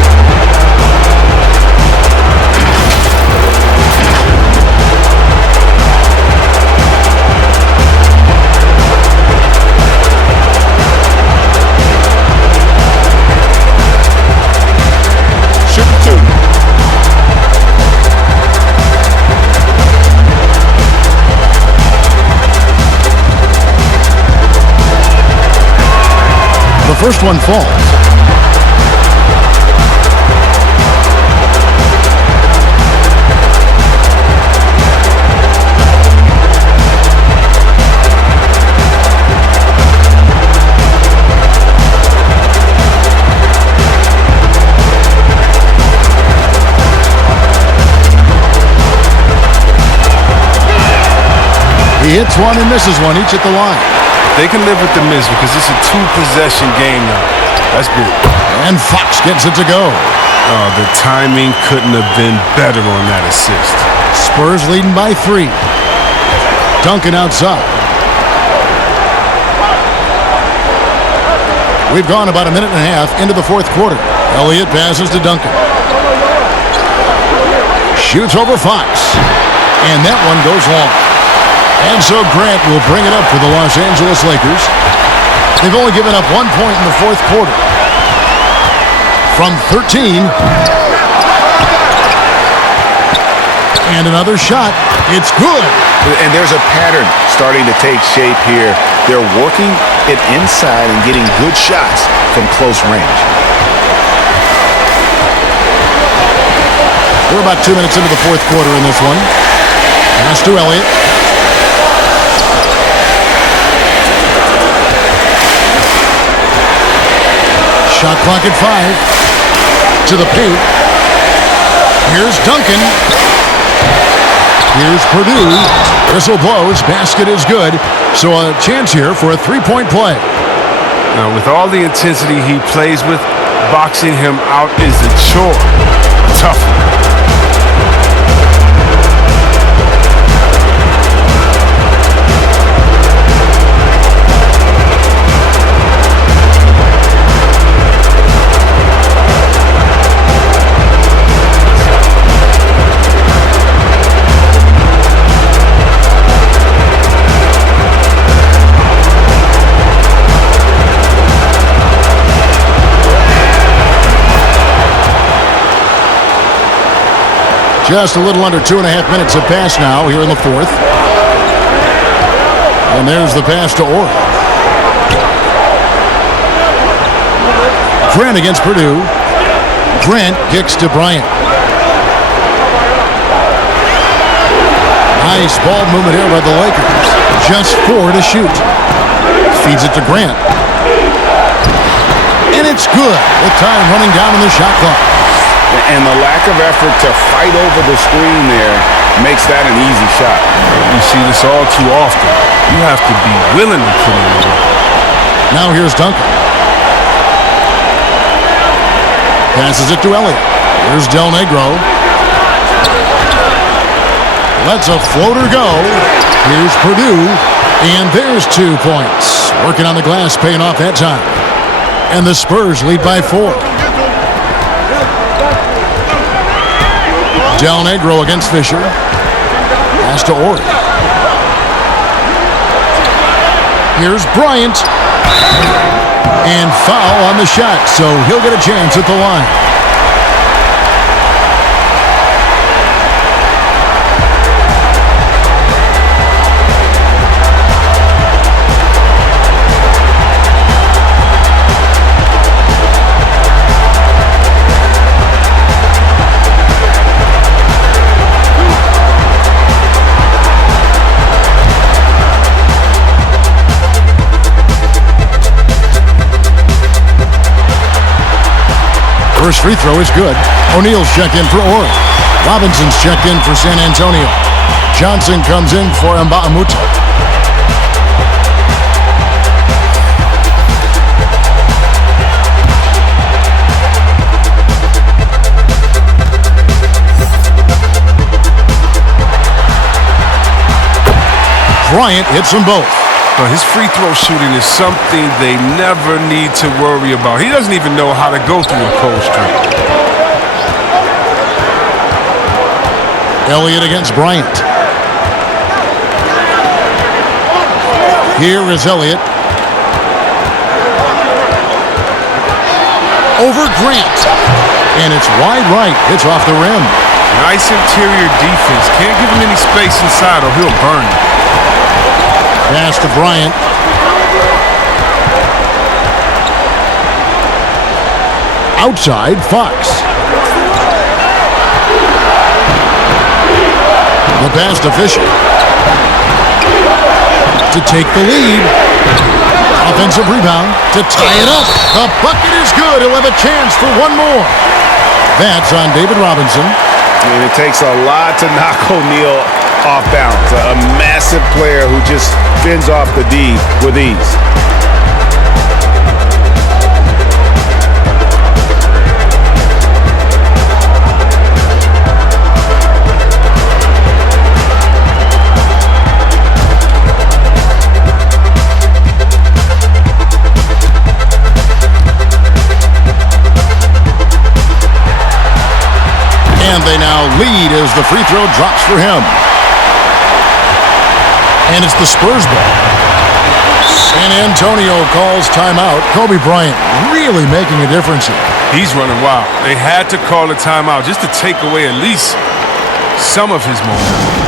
The first one falls. He hits one and misses one, each at the line. They can live with the miss because it's a 2-possession game now. That's good. And Fox gets it to go. Oh, the timing couldn't have been better on that assist. Spurs leading by 3. Duncan outside. We've gone about a minute and a half into the 4th quarter. Elliott passes to Duncan. Shoots over Fox. And that one goes long. And so Grant will bring it up for the Los Angeles Lakers. They've only given up 1 point in the 4th quarter. From 13. And another shot. It's good. And there's a pattern starting to take shape here. They're working it inside and getting good shots from close range. We're about 2 minutes into the 4th quarter in this one. Pass to Elliott. Shot clock at 5. To the paint. Here's Duncan. Here's Purdue. Whistle blows. Basket is good. So a chance here for a 3-point play. Now, with all the intensity he plays with, boxing him out is a chore. Tough. Just a little under 2.5 minutes have passed now here in the 4th. And there's the pass to Orr. Grant against Purdue. Grant kicks to Bryant. Nice ball movement here by the Lakers. Just 4 to shoot. Feeds it to Grant. And it's good with time running down on the shot clock. And the lack of effort to fight over the screen there makes that an easy shot. You see this all too often. You have to be willing to put in the work. Now here's Duncan. Passes it to Elliott. Here's Del Negro. Lets a floater go. Here's Purdue. And there's 2 points. Working on the glass, paying off that time. And the Spurs lead by 4. Del Negro against Fisher. Pass to Ori. Here's Bryant. And foul on the shot, so he'll get a chance at the line. First free throw is good. O'Neal's checked in for Ori. Robinson's checked in for San Antonio. Johnson comes in for Mbaamuta. Bryant hits them both. But his free throw shooting is something they never need to worry about. He doesn't even know how to go through a cold streak. Elliott against Bryant. Here is Elliott. Over Grant. And it's wide right. It's off the rim. Nice interior defense. Can't give him any space inside or he'll burn you. Pass to Bryant. Outside, Fox. The pass to Fisher. To take the lead. Offensive rebound to tie it up. The bucket is good. He'll have a chance for one more. That's on David Robinson. And it takes a lot to knock O'Neal off balance. A massive player who just fends off the D with ease. And they now lead as the free throw drops for him. And it's the Spurs ball. San Antonio calls timeout. Kobe Bryant really making a difference here. He's running wild. They had to call a timeout just to take away at least some of his momentum.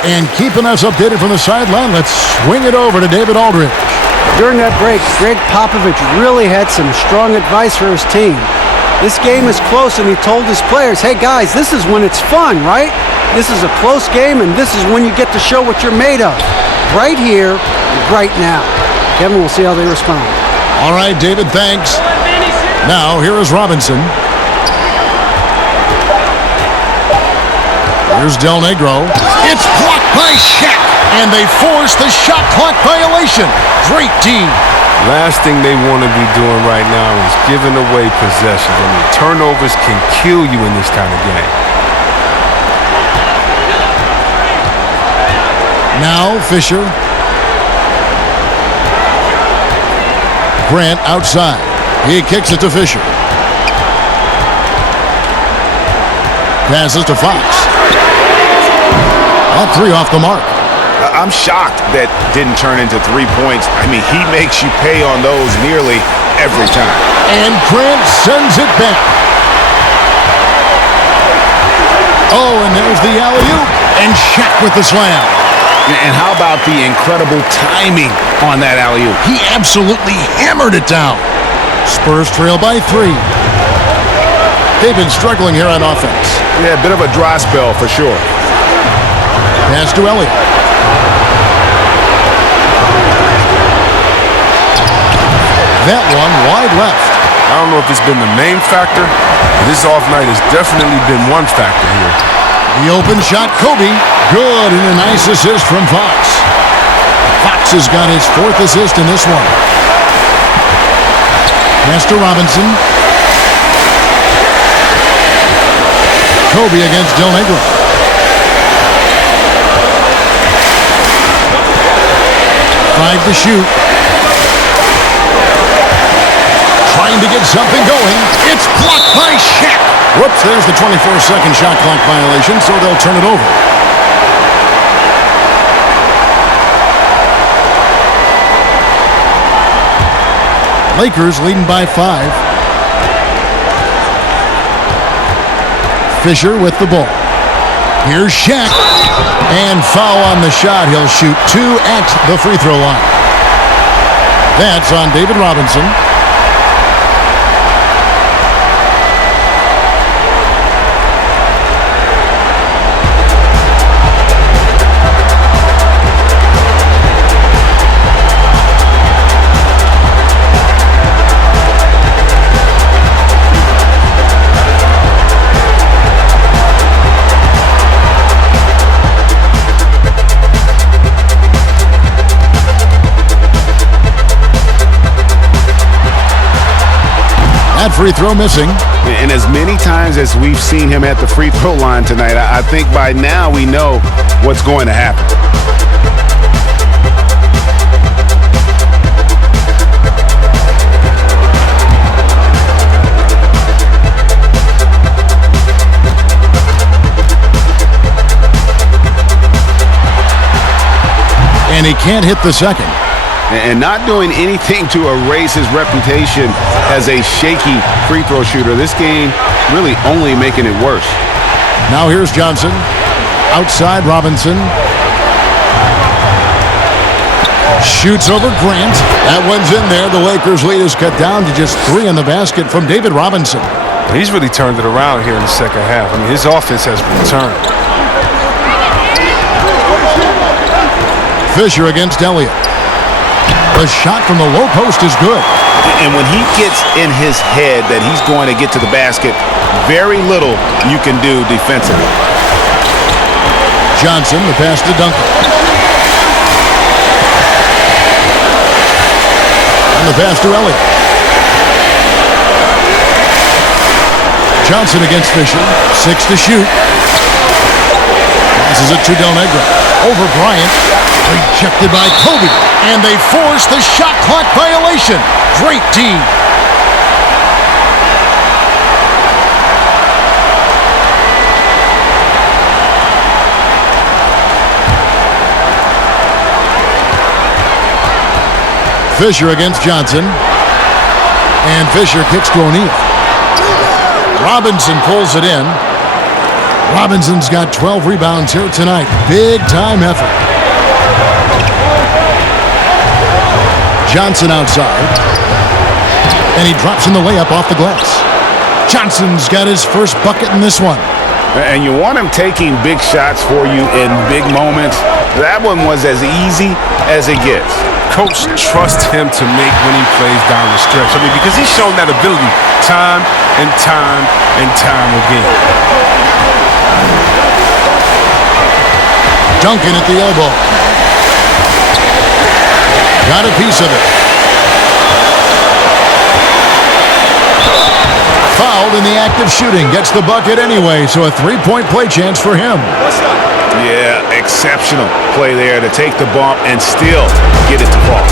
And keeping us updated from the sideline, let's swing it over to David Aldridge. During that break, Greg Popovich really had some strong advice for his team. This game is close, and he told his players, hey guys, this is when it's fun, right? This is a close game, and this is when you get to show what you're made of. Right here, right now. Kevin, we'll see how they respond. All right, David, thanks. Now, here is Robinson. Here's Del Negro. It's blocked by Shaq. And they force the shot clock violation. Great D. Last thing they want to be doing right now is giving away possessions. I mean, turnovers can kill you in this kind of game. Now Fisher. Grant outside. He kicks it to Fisher. Passes to Fox. All three off the mark. I'm shocked that didn't turn into 3 points. I mean, he makes you pay on those nearly every time. And Grant sends it back. Oh, and there's the alley-oop. And Shaq with the slam. And how about the incredible timing on that alley-oop? He absolutely hammered it down. Spurs trail by 3. They've been struggling here on offense. Yeah, a bit of a dry spell for sure. Pass to Elliott. That one wide left. I don't know if it's been the main factor, but this off night has definitely been one factor here. The open shot, Kobe. Good, and a nice assist from Fox. Fox has got his 4th assist in this one. Pass to Robinson. Kobe against Del Negro. Five to shoot. Trying to get something going. It's blocked by Shaq. Whoops, there's the 24-second shot clock violation, so they'll turn it over. Lakers leading by 5. Fisher with the ball. Here's Shaq. And foul on the shot. He'll shoot 2 at the free throw line. That's on David Robinson. That free throw missing. And as many times as we've seen him at the free throw line tonight, I think by now we know what's going to happen. And he can't hit the second. And not doing anything to erase his reputation as a shaky free throw shooter. This game really only making it worse. Now here's Johnson. Outside Robinson. Shoots over Grant. That one's in there. The Lakers' lead is cut down to just 3 in the basket from David Robinson. He's really turned it around here in the second half. I mean, his offense has returned. Fisher against Elliott. The shot from the low post is good. And when he gets in his head that he's going to get to the basket, very little you can do defensively. Johnson, the pass to Duncan. And the pass to Elliott. Johnson against Fisher. 6 to shoot. Passes it to Del Negro. Over Bryant. Rejected by Kobe. And they force the shot clock violation. Great D. Fisher against Johnson. And Fisher kicks to O'Neal. Robinson pulls it in. Robinson's got 12 rebounds here tonight. Big time effort. Johnson outside. And he drops in the layup off the glass. Johnson's got his first bucket in this one. And you want him taking big shots for you in big moments. That one was as easy as it gets. Coach trusts him to make winning plays down the stretch. I mean, because he's shown that ability time and time and time again. Duncan at the elbow. Got a piece of it. Fouled in the act of shooting. Gets the bucket anyway, so a three-point play chance for him. Yeah, exceptional play there to take the bump and still get it to fall.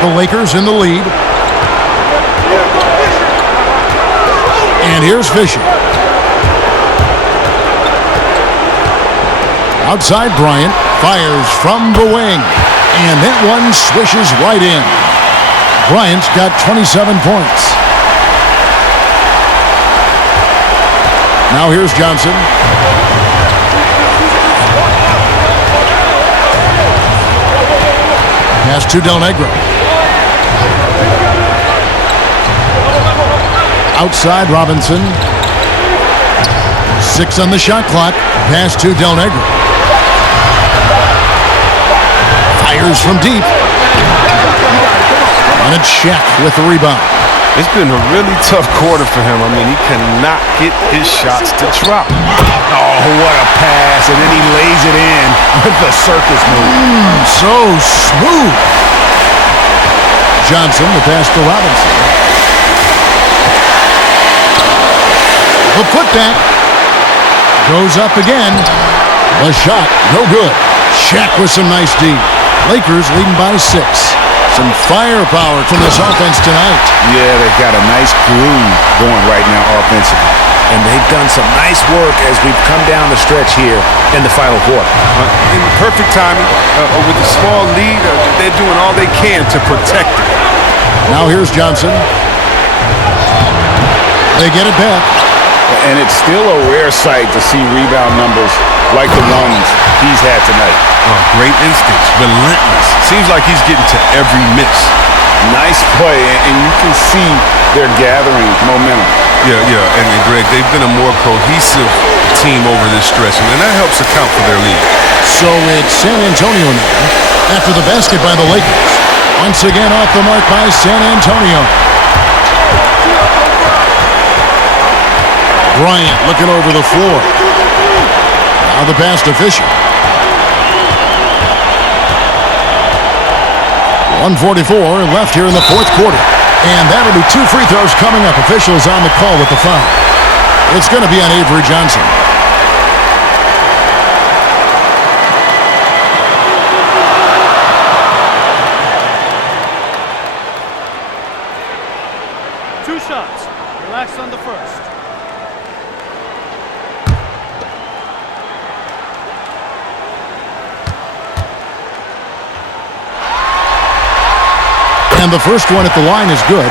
The Lakers in the lead. And here's Fisher. Outside Bryant. Fires from the wing. And that one swishes right in. Bryant's got 27 points. Now here's Johnson. Pass to Del Negro. Outside Robinson. 6 on the shot clock. Pass to Del Negro. Fires from deep. And it's Shaq with the rebound. It's been a really tough quarter for him. I mean, he cannot get his shots to drop. Oh, what a pass. And then he lays it in with the circus move. So smooth. Johnson, the pass to Robinson. The putback goes up again. The shot, no good. Shaq with some nice D. Lakers leading by 6. Some firepower from this offense tonight. Yeah, they've got a nice groove going right now offensively. And they've done some nice work as we've come down the stretch here in the final quarter. In perfect timing, with a small lead, they're doing all they can to protect it. Now here's Johnson. They get it back. And it's still a rare sight to see rebound numbers like the ones he's had tonight. Oh, great instincts, relentless. Seems like he's getting to every miss. Nice play, and you can see they're gathering momentum. Yeah, and Greg, they've been a more cohesive team over this stretch, and that helps account for their lead. So it's San Antonio now after the basket by the Lakers. Once again off the mark by San Antonio. Bryant looking over the floor. Now the pass to Fisher. 1:44 left here in the fourth quarter. And that'll be 2 free throws coming up. Officials on the call with the foul. It's going to be on Avery Johnson. Two shots. Relax on the first. And the first one at the line is good.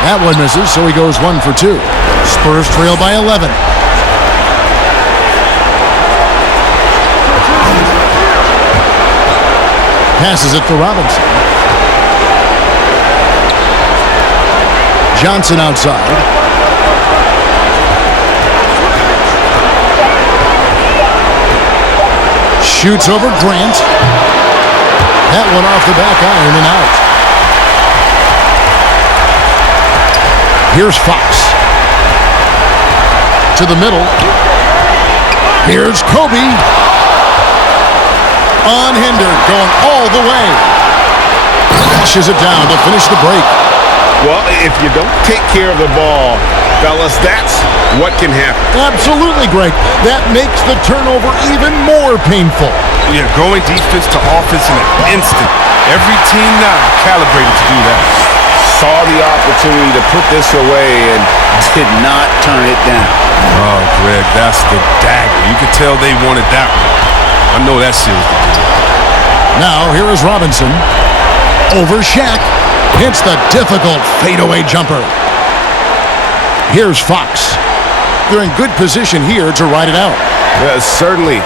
That one misses, so he goes 1 for 2. Spurs trail by 11. Passes it to Robinson. Johnson outside. Shoots over Grant. That one off the back iron and out. Here's Fox. To the middle. Here's Kobe. Unhindered, going all the way. Flushes it down to finish the break. Well, if you don't take care of the ball, Fellas, that's what can happen. Absolutely, Greg. That makes the turnover even more painful. Yeah, going defense to offense in an instant. Every team now calibrated to do that. Saw the opportunity to put this away and did not turn it down. Oh, Greg, that's the dagger. You could tell they wanted that one. I know that seals the deal. Now, here is Robinson. Over Shaq. Hits the difficult fadeaway jumper. Here's Fox. They're in good position here to ride it out. Certainly.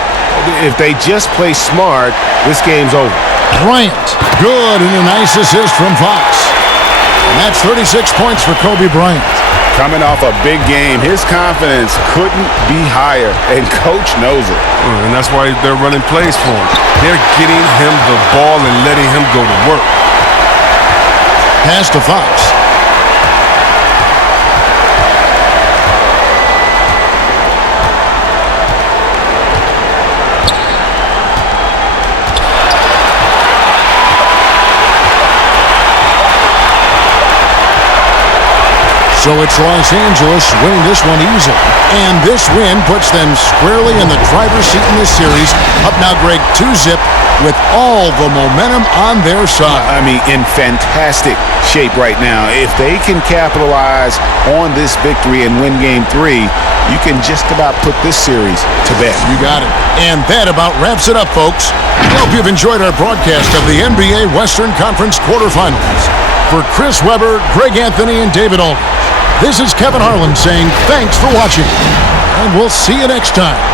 If they just play smart, this game's over. Bryant. Good, and a nice assist from Fox. And that's 36 points for Kobe Bryant. Coming off a big game, his confidence couldn't be higher, and Coach knows it. And that's why they're running plays for him. They're getting him the ball and letting him go to work. Pass to Fox. So it's Los Angeles winning this one easily. And this win puts them squarely in the driver's seat in this series. Up now, Greg, 2-zip with all the momentum on their side. I mean, in fantastic shape right now. If they can capitalize on this victory and win Game 3, you can just about put this series to bed. You got it. And that about wraps it up, folks. We hope you've enjoyed our broadcast of the NBA Western Conference quarterfinals. For Chris Webber, Greg Anthony, and David Aldridge, this is Kevin Harlan saying thanks for watching, and we'll see you next time.